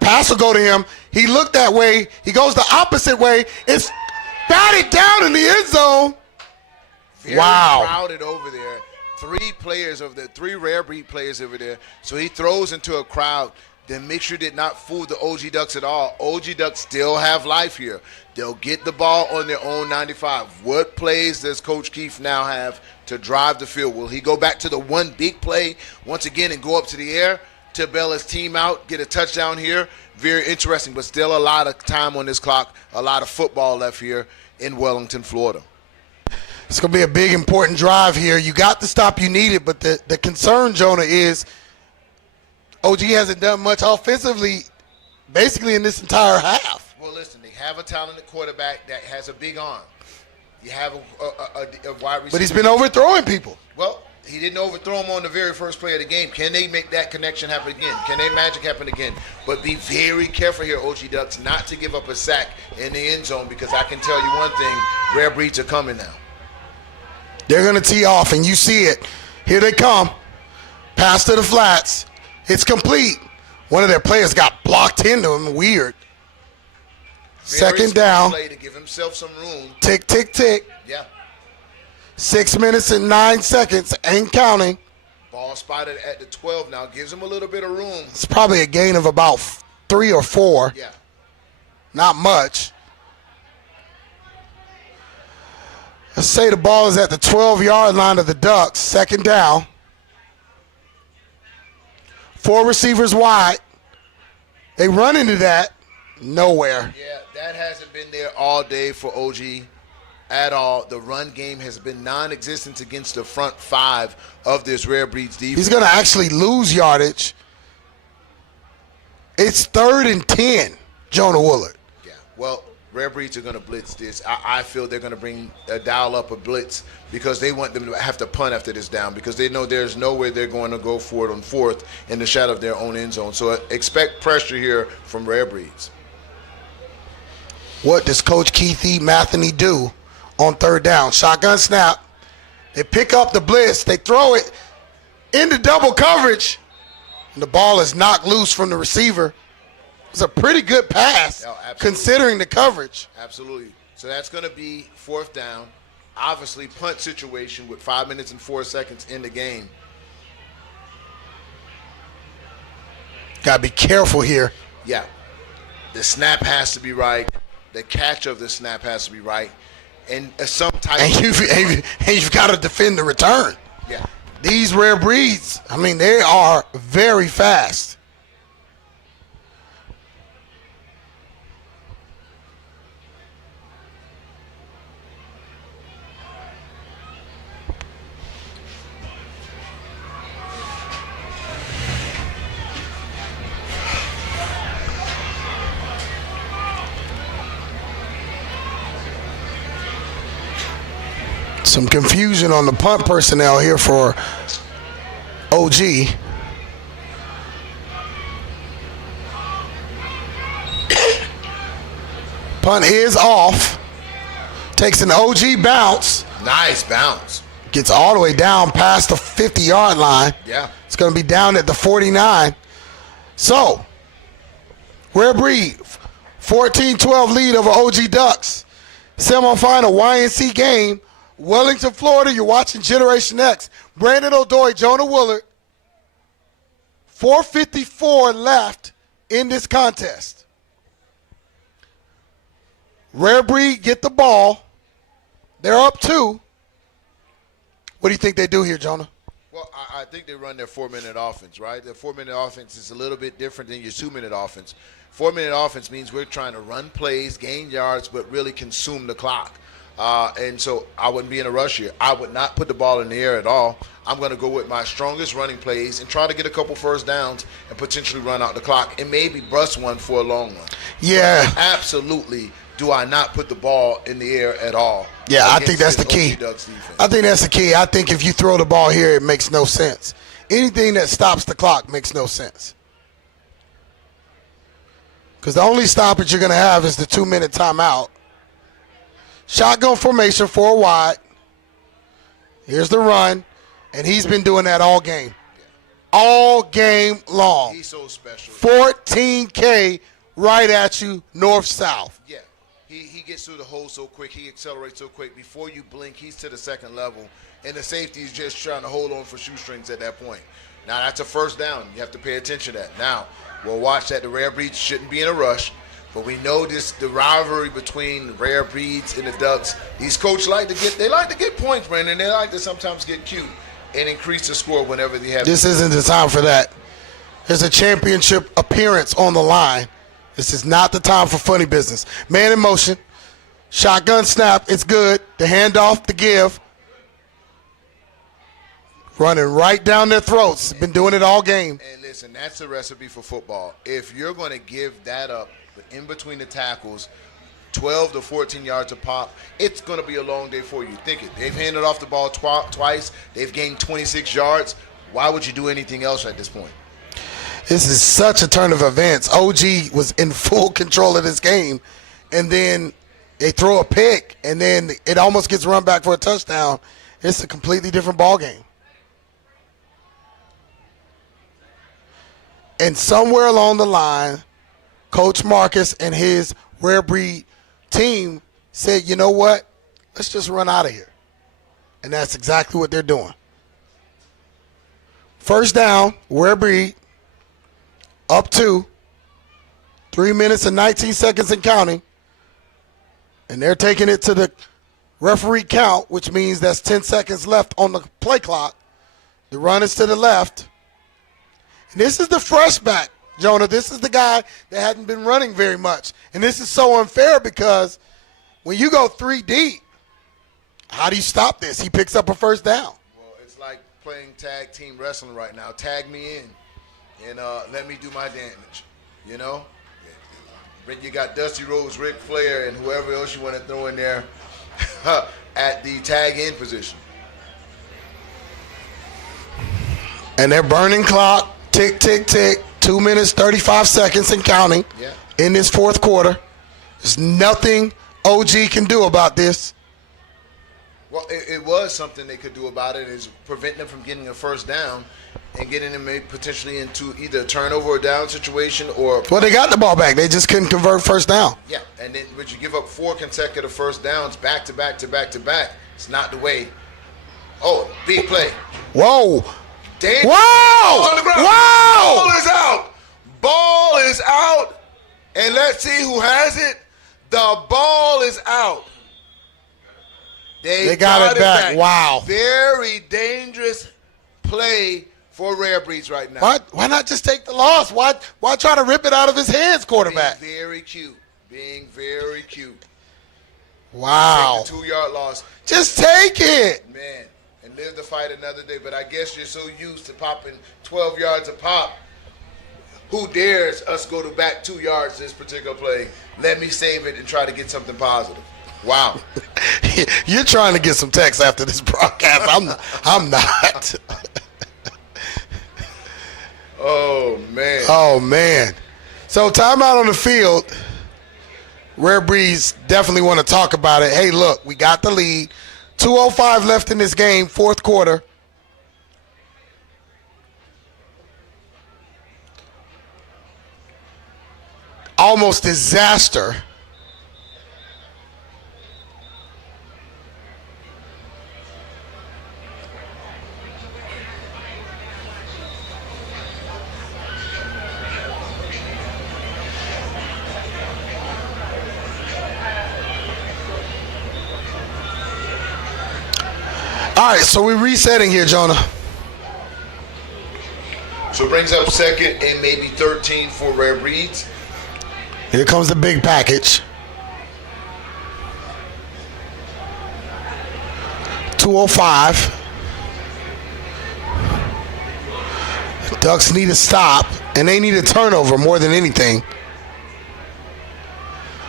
Pass will go to him. He looked that way. He goes the opposite way. It's batted down in the end zone. Very wow. crowded over there. Three rare breed players over there. So he throws into a crowd. Then Mixture did not fool the OG Ducks at all. OG Ducks still have life here. They'll get the ball on their own 95. What plays does Coach Keefe now have to drive the field? Will he go back to the one big play once again and go up to the air to bail his team out, get a touchdown here? Very interesting, but still a lot of time on this clock, a lot of football left here in Wellington, Florida. It's going to be a big, important drive here. You got the stop you needed, but the concern, Jonah, is OG hasn't done much offensively basically in this entire half. Well, listen, they have a talented quarterback that has a big arm. You have a wide receiver. But he's been overthrowing people. Well, he didn't overthrow him on the very first play of the game. Can they make that connection happen again? Can they magic happen again? But be very careful here, OG Ducks, not to give up a sack in the end zone, because I can tell you one thing, rare breeds are coming now. They're going to tee off, and you see it. Here they come. Pass to the flats. It's complete. One of their players got blocked into him. Weird. Second down. Play to give himself some room. Tick, tick, tick. Yeah. 6 minutes and 9 seconds. Ain't counting. Ball spotted at the 12 now. Gives him a little bit of room. It's probably a gain of about 3 or 4. Yeah. Not much. Let's say the ball is at the 12-yard line of the Ducks. Second down. 4 receivers wide. They run into that. Nowhere. Yeah, that hasn't been there all day for OG at all. The run game has been non-existent against the front 5 of this Rare Breeds defense. He's going to actually lose yardage. It's 3rd and 10, Jonah Woolard. Yeah, well, Rare Breeds are going to blitz this. I feel they're going to bring a dial up a blitz because they want them to have to punt after this down, because they know there's no way they're going to go for it on 4th in the shadow of their own end zone. So expect pressure here from Rare Breeds. What does Coach Keith Matheny do on 3rd down? Shotgun snap. They pick up the blitz. They throw it into double coverage. And the ball is knocked loose from the receiver. It's a pretty good pass considering the coverage. Absolutely. So that's going to be 4th down. Obviously, punt situation with 5 minutes and 4 seconds in the game. Got to be careful here. Yeah. The snap has to be right. The catch of the snap has to be right. And some type you've got to defend the return. Yeah. These Rare Breeds, I mean, they are very fast. Some confusion on the punt personnel here for OG. Punt is off. Takes an OG bounce. Nice bounce. Gets all the way down past the 50-yard line. Yeah. It's going to be down at the 49. So, Rare Breed, 14-12 lead over OG Ducks. Semifinal YNC game. Wellington, Florida, you're watching Generation X. Brandon O'Doy, Jonah Woolard. 4:54 left in this contest. Rare Breed get the ball. They're up 2. What do you think they do here, Jonah? Well, I think they run their 4-minute offense, right? The 4-minute offense is a little bit different than your 2-minute offense. 4-minute offense means we're trying to run plays, gain yards, but really consume the clock. And so I wouldn't be in a rush here. I would not put the ball in the air at all. I'm going to go with my strongest running plays and try to get a couple first downs and potentially run out the clock and maybe bust one for a long one. Yeah. But absolutely do I not put the ball in the air at all. Yeah, I think that's the key. I think that's the key. I think if you throw the ball here, it makes no sense. Anything that stops the clock makes no sense. Because the only stoppage you're going to have is the 2-minute timeout. Shotgun formation, 4 wide. Here's the run, and he's been doing that all game. All game long. He's so special. 14K right at you, north-south. Yeah. He gets through the hole so quick. He accelerates so quick. Before you blink, he's to the second level. And the safety is just trying to hold on for shoestrings at that point. Now, that's a first down. You have to pay attention to that. Now, we'll watch that. The Rarebreeds shouldn't be in a rush. But we know the rivalry between the Rarebreeds and the Ducks. These coaches like to get points, man, and they like to sometimes get cute and increase the score whenever they have. This isn't the time for that. There's a championship appearance on the line. This is not the time for funny business. Man in motion. Shotgun snap. It's good. The handoff, the give. Running right down their throats. Been doing it all game. And listen, that's the recipe for football. If you're going to give that up in between the tackles, 12 to 14 yards a pop, it's going to be a long day for you. Think it. They've handed off the ball twice. They've gained 26 yards. Why would you do anything else at this point? This is such a turn of events. OG was in full control of this game, and then they throw a pick, and then it almost gets run back for a touchdown. It's a completely different ball game. And somewhere along the line, Coach Marcus and his Rarebreed team said, you know what? Let's just run out of here. And that's exactly what they're doing. First down, Rarebreed, up 2, 3 minutes and 19 seconds and counting. And they're taking it to the referee count, which means that's 10 seconds left on the play clock. The run is to the left. And this is the fresh back, Jonah. This is the guy that hadn't been running very much. And this is so unfair because when you go 3 deep, how do you stop this? He picks up a first down. Well, it's like playing tag team wrestling right now. Tag me in and let me do my damage, you know? But you got Dusty Rhodes, Ric Flair, and whoever else you want to throw in there at the tag in position. And they're burning clock. Tick, tick, tick. 2 minutes, 35 seconds and counting in this fourth quarter. There's nothing OG can do about this. Well, it was something they could do about it, is prevent them from getting a first down and getting them potentially into either a turnover or down situation or... Well, they got the ball back. They just couldn't convert first down. Yeah, and then when you give up 4 consecutive first downs back to back to back to back, it's not the way. Oh, big play. Whoa. Dangerous. Whoa! On the ground. Whoa! Ball is out. Ball is out. And let's see who has it. The ball is out. They got it back. Wow. Very dangerous play for Rarebreeds right now. Why not just take the loss? Why try to rip it out of his hands, quarterback? Being very cute. Being very cute. Wow. Take the 2-yard loss. Just take it. Man. And live to fight another day. But I guess you're so used to popping 12 yards a pop. Who dares us go to back 2 yards this particular play? Let me save it and try to get something positive. Wow. You're trying to get some text after this broadcast. I'm not. Oh, man. Oh, man. So timeout on the field. Rarebreeds definitely want to talk about it. Hey, look, we got the lead. 2:05 left in this game, fourth quarter. Almost disaster. All right, so we're resetting here, Jonah. So it brings up second and maybe 13 for Rarebreeds. Here comes the big package. 2:05. The Ducks need a stop, and they need a turnover more than anything.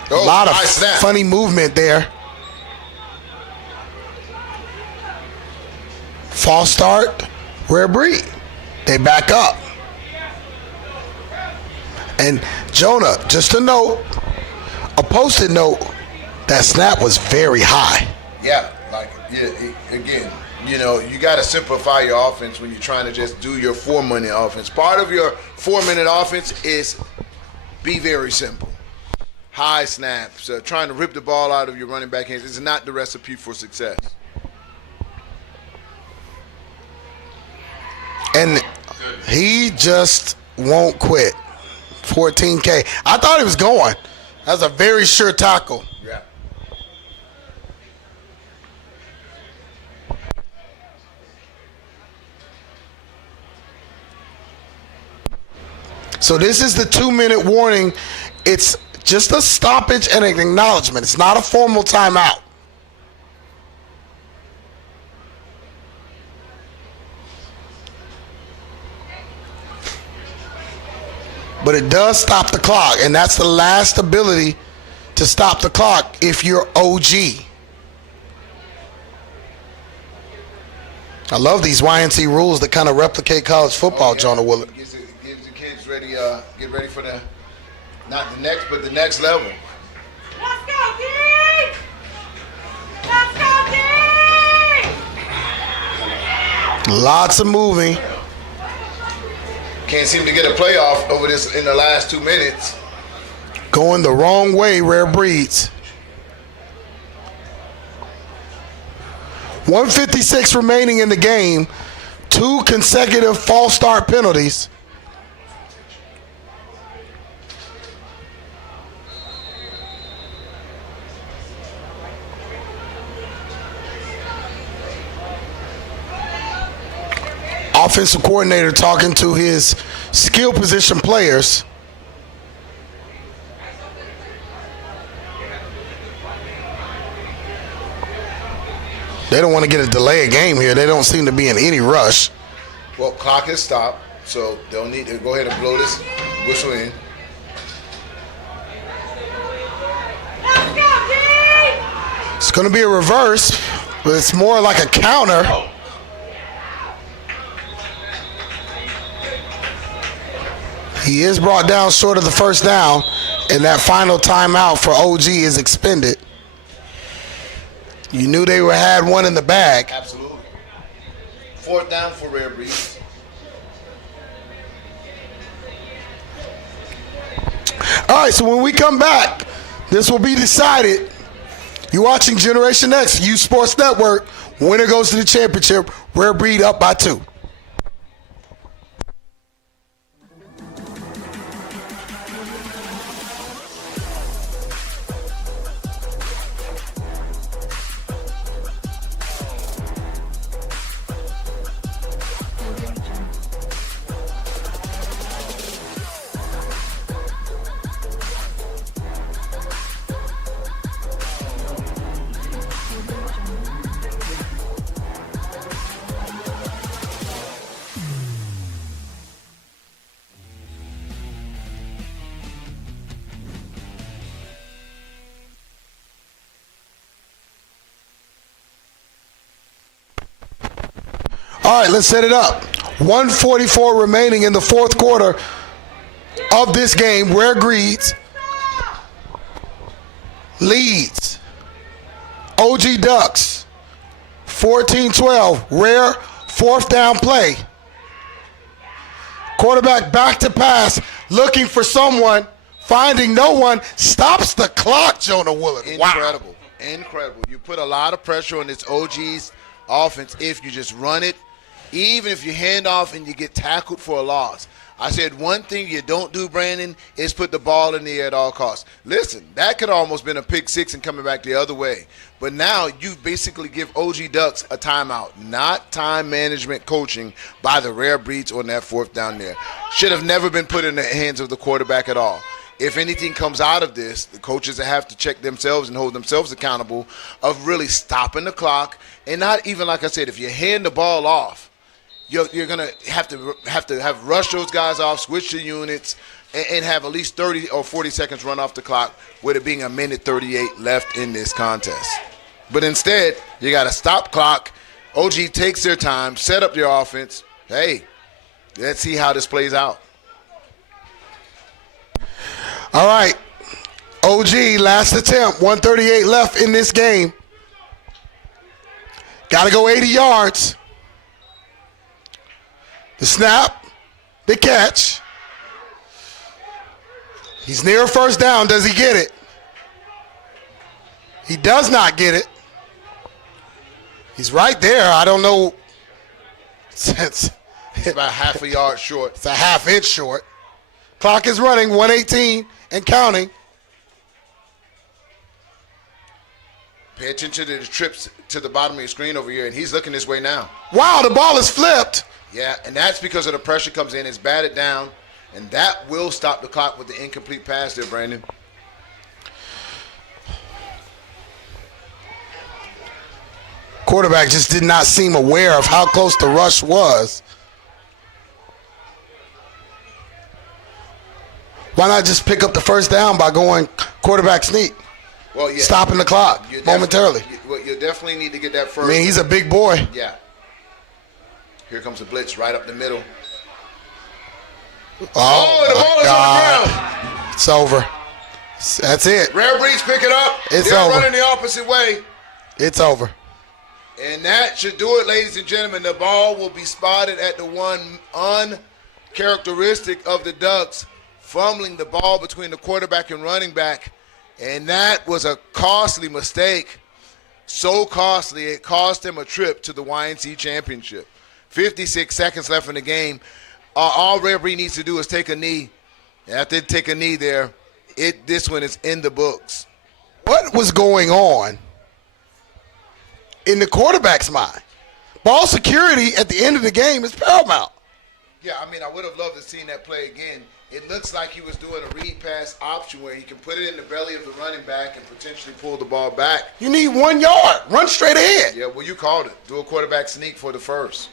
A lot of funny movement there. False start, Rarebreed. They back up. And Jonah, just a note, a post-it note, That snap was very high. Yeah, again, you got to simplify your offense when you're trying to just do your 4-minute offense. Part of your 4-minute offense is be very simple. High snaps, trying to rip the ball out of your running back hands is not the recipe for success. And he just won't quit. 14K. I thought he was going. That's a very sure tackle. Yeah. So this is the 2-minute warning. It's just a stoppage and an acknowledgement. It's not a formal timeout. But it does stop the clock, and that's the last ability to stop the clock if you're OG. I love these YNC rules that kind of replicate college football, Jonah Willard. Gives the kids ready, get ready for not the next, but the next level. Let's go, D! Let's go, D! Lots of moving. Can't seem to get a playoff over this in the last 2 minutes. Going the wrong way, Rarebreeds. 1:56 remaining in the game. 2 consecutive false start penalties. Offensive coordinator talking to his skill position players. They don't want to get a delay game here. They don't seem to be in any rush. Well, clock is stopped, so they'll need to go ahead and blow this whistle in. It's going to be a reverse, but it's more like a counter. He is brought down short of the first down, and that final timeout for OG is expended. You knew they had one in the bag. Absolutely. 4th down for Rarebreeds. All right, so when we come back, this will be decided. You're watching Generation X, U Sports Network. Winner goes to the championship. Rarebreed up by 2. All right, let's set it up. 1:44 remaining in the 4th quarter of this game. Rarebreeds leads OG Ducks 14-12. Rare 4th down play. Quarterback back to pass, looking for someone, finding no one, stops the clock, Jonah Willard. Incredible. Wow. Incredible. You put a lot of pressure on this OG's offense if you just run it, even if you hand off and you get tackled for a loss. I said one thing you don't do, Brandon, is put the ball in the air at all costs. Listen, that could almost been a pick 6 and coming back the other way. But now you basically give OG Ducks a timeout, not time management coaching by the Rarebreeds on that 4th down there. Should have never been put in the hands of the quarterback at all. If anything comes out of this, the coaches have to check themselves and hold themselves accountable of really stopping the clock. And not even, like I said, if you hand the ball off, you're going to have rush those guys off, switch the units, and have at least 30 or 40 seconds run off the clock with it being 1:38 left in this contest. But instead, you got to stop clock. OG takes their time, set up their offense. Hey, let's see how this plays out. All right. OG, last attempt, 138 left in this game. Got to go 80 yards. The snap, the catch. He's near first down. Does he get it? He does not get it. He's right there. I don't know. It's about half a yard short. It's a half inch short. Clock is running, 118 and counting. Pay attention to the trips to the bottom of your screen over here, and he's looking this way now. Wow, the ball is flipped. Yeah, and that's because of the pressure comes in. It's batted down, and that will stop the clock with the incomplete pass there, Brandon. Quarterback just did not seem aware of how close the rush was. Why not just pick up the first down by going quarterback sneak? Well, yeah. Stopping the clock momentarily. You definitely need to get that first. I mean, he's a big boy. Yeah. Here comes the blitz right up the middle. Oh, the ball is on the ground. It's over. That's it. Rarebreeds pick it up. It's They're over. running the opposite way. It's over. And that should do it, ladies and gentlemen. The ball will be spotted at the one uncharacteristic of the Ducks, fumbling the ball between the quarterback and running back. And that was a costly mistake. So costly, it cost them a trip to the YNC championship. 56 seconds left in the game. All Rarebreed needs to do is take a knee. And after they take a knee there, this one is in the books. What was going on in the quarterback's mind? Ball security at the end of the game is paramount. Yeah, I mean, I would have loved to have seen that play again. It looks like he was doing a read pass option where he can put it in the belly of the running back and potentially pull the ball back. You need 1 yard. Run straight ahead. Yeah, well, you called it. Do a quarterback sneak for the first.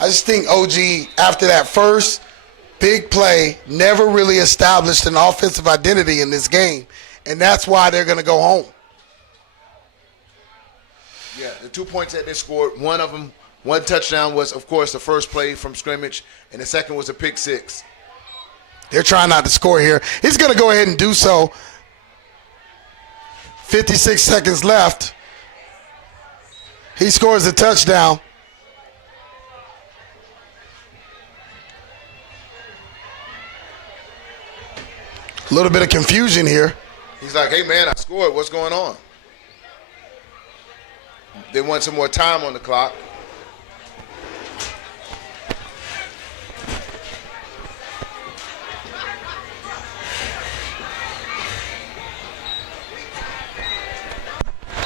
I just think OG, after that first big play, never really established an offensive identity in this game, and that's why they're going to go home. Yeah, the 2 points that they scored, one of them, one touchdown was, of course, the first play from scrimmage, and the second was a pick six. They're trying not to score here. He's going to go ahead and do so. 56 seconds left. He scores a touchdown. A little bit of confusion here. He's like, hey, man, I scored. What's going on? They want some more time on the clock.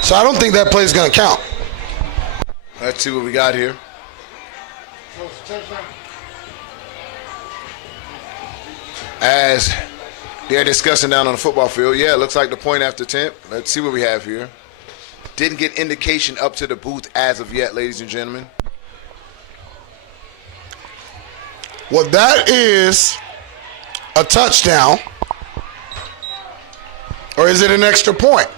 So I don't think that play is going to count. Let's see what we got here. As they're discussing down on the football field, yeah, it looks like the point after attempt. Let's see what we have here. Didn't get indication up to the booth as of yet, ladies and gentlemen. Well, that is a touchdown. Or is it an extra point?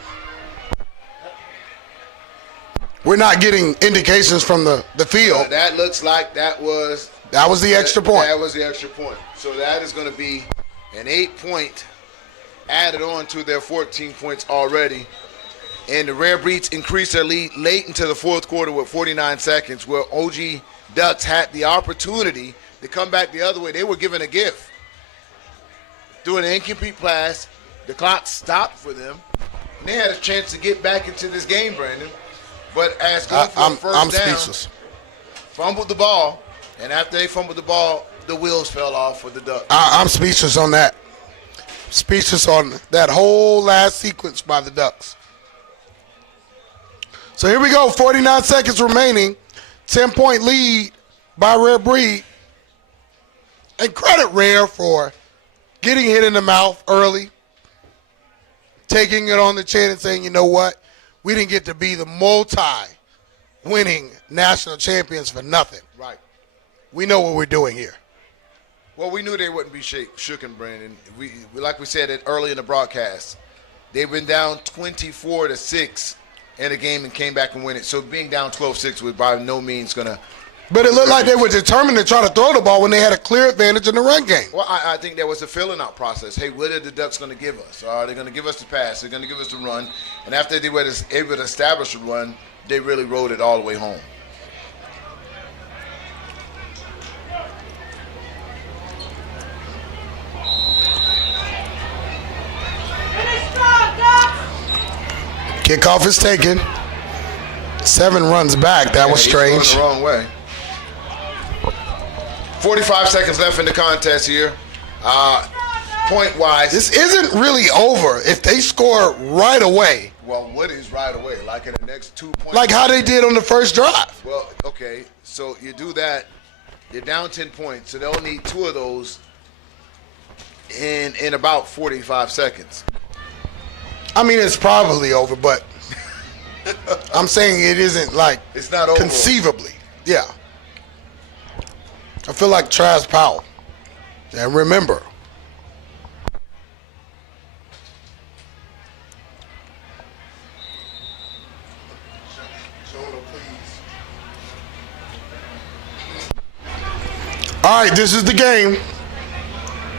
We're not getting indications from the field. That looks like that was the extra point. That was the extra point. So that is going to be an 8-point added on to their 14 points already. And the Rarebreeds increased their lead late into the fourth quarter with 49 seconds, where OG Ducks had the opportunity to come back the other way. They were given a gift. Doing an incomplete pass, the clock stopped for them, and they had a chance to get back into this game, Brandon. But as going for the first I'm down, speechless. Fumbled the ball, and after they fumbled the ball, the wheels fell off for the Ducks. I'm speechless on that. Speechless on that whole last sequence by the Ducks. So here we go, 49 seconds remaining. 10-point lead by Rarebreed. And credit Rare for getting hit in the mouth early, taking it on the chin and saying, you know what, we didn't get to be the multi-winning national champions for nothing. Right. We know what we're doing here. Well, we knew they wouldn't be shooken, Brandon. We like we said it early in the broadcast, they've been down 24-6 in a game and came back and win it. So being down 12-6 was by no means going to But it looked like they were determined to try to throw the ball when they had a clear advantage in the run game. Well, I think there was a filling out process. Hey, what are the Ducks going to give us? Are they going to give us the pass? They're going to give us the run. And after they were able to establish a run, they really rode it all the way home. Kickoff is taken. 7 runs back. That was strange. He's going the wrong way. 45 seconds left in the contest here. Point-wise. This isn't really over if they score right away. Well, what is right away? Like in the next 2 points? Like how they did on the first drive. Well, okay. So you do that. You're down 10 points. So they'll need 2 of those in about 45 seconds. I mean, it's probably over, but I'm saying it isn't like it's not over. Conceivably. Yeah. I feel like Travis Powell. And remember, all right, this is the game.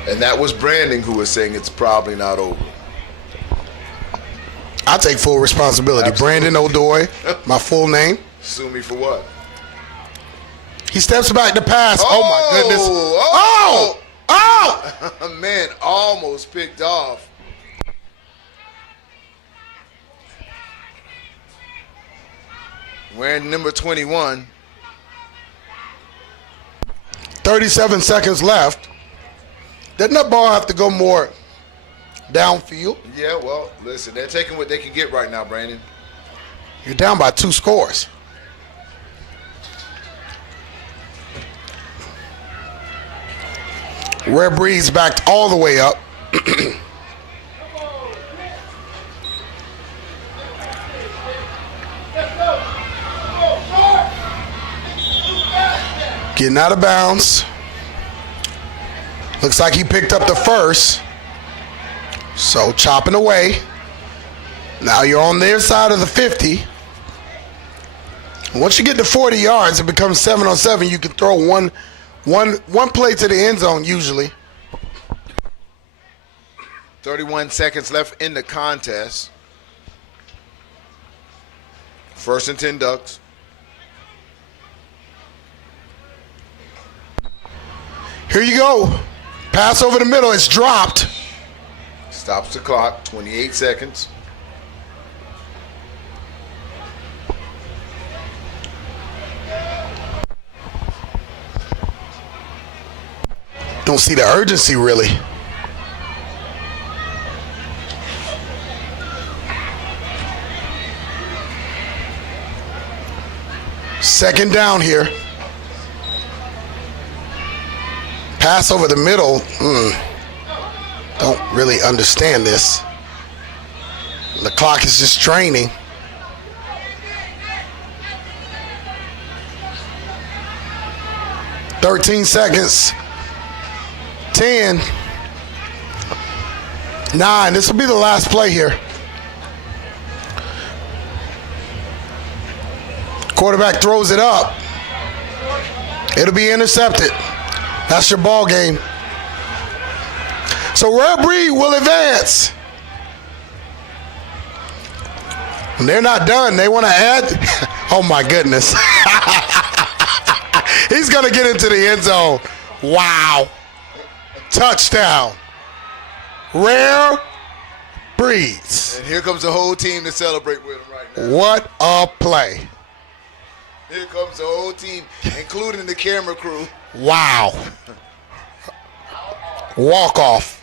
And that was Brandon who was saying it's probably not over. I take full responsibility. Absolutely. Brandon O'Doy, my full name. Sue me for what? He steps back to pass. Oh my goodness. Oh! Oh! Man, almost picked off. Wearing number 21. 37 seconds left. Doesn't that ball have to go more downfield? Yeah, well, listen, they're taking what they can get right now, Brandon. You're down by 2 scores. Rarebreeds backed all the way up. Getting out of bounds. Looks like he picked up the first. So chopping away. Now you're on their side of the 50. Once you get to 40 yards, it becomes 7-on-7. You can throw one play to the end zone usually. 31 seconds left in the contest. 1st and 10 Ducks. Here you go. Pass over the middle. It's dropped. Stops the clock. 28 seconds. Don't see the urgency really. Second down here. Pass over the middle. Don't really understand this. The clock is just draining. "13 seconds. 10. 9. This will be the last play here. Quarterback throws it up. It'll be intercepted. That's your ball game. So Rarebreed will advance. And they're not done. They want to add. Oh my goodness. He's going to get into the end zone. Wow. Touchdown. Rarebreeds. And here comes the whole team to celebrate with him right now. What a play. Here comes the whole team, including the camera crew. Wow. Walk off.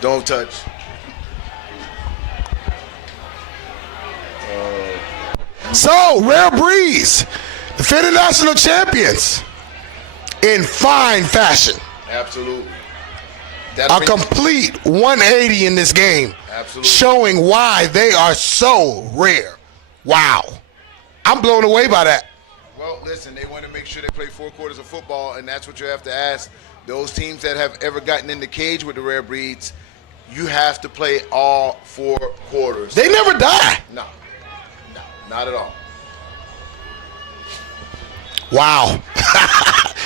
Don't touch. So, Rarebreeds, defending national champions in fine fashion. Absolutely. A complete 180 in this game. Absolutely. Showing why they are so rare. Wow. I'm blown away by that. Well, listen, they want to make sure they play 4 quarters of football, and that's what you have to ask those teams that have ever gotten in the cage with the Rarebreeds, you have to play all 4 quarters. They never die. No, not at all. Wow.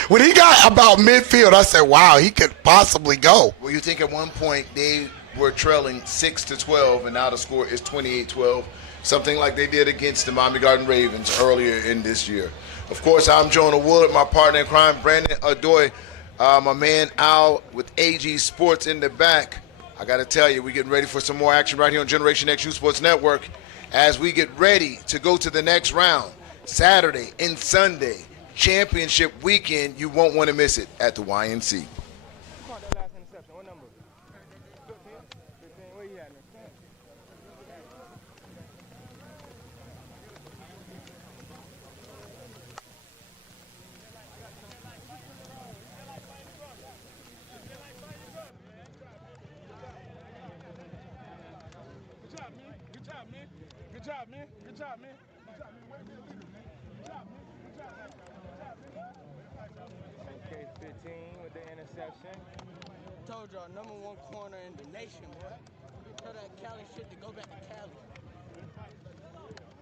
When he got about midfield, I said, wow, he could possibly go. Well, you think at one point they were trailing 6-12, and now the score is 28-12, something like they did against the Miami Garden Ravens earlier in this year. Of course, I'm Jonah Wood, my partner in crime, Brandon Adoy, my man Al with AG Sports in the back. I got to tell you, we're getting ready for some more action right here on Generation X U Sports Network as we get ready to go to the next round. Saturday and Sunday, championship weekend. You won't want to miss it at the YNC. Okay, 15 with the interception. Told y'all, #1 corner in the nation, boy. Tell that Cali shit to go back.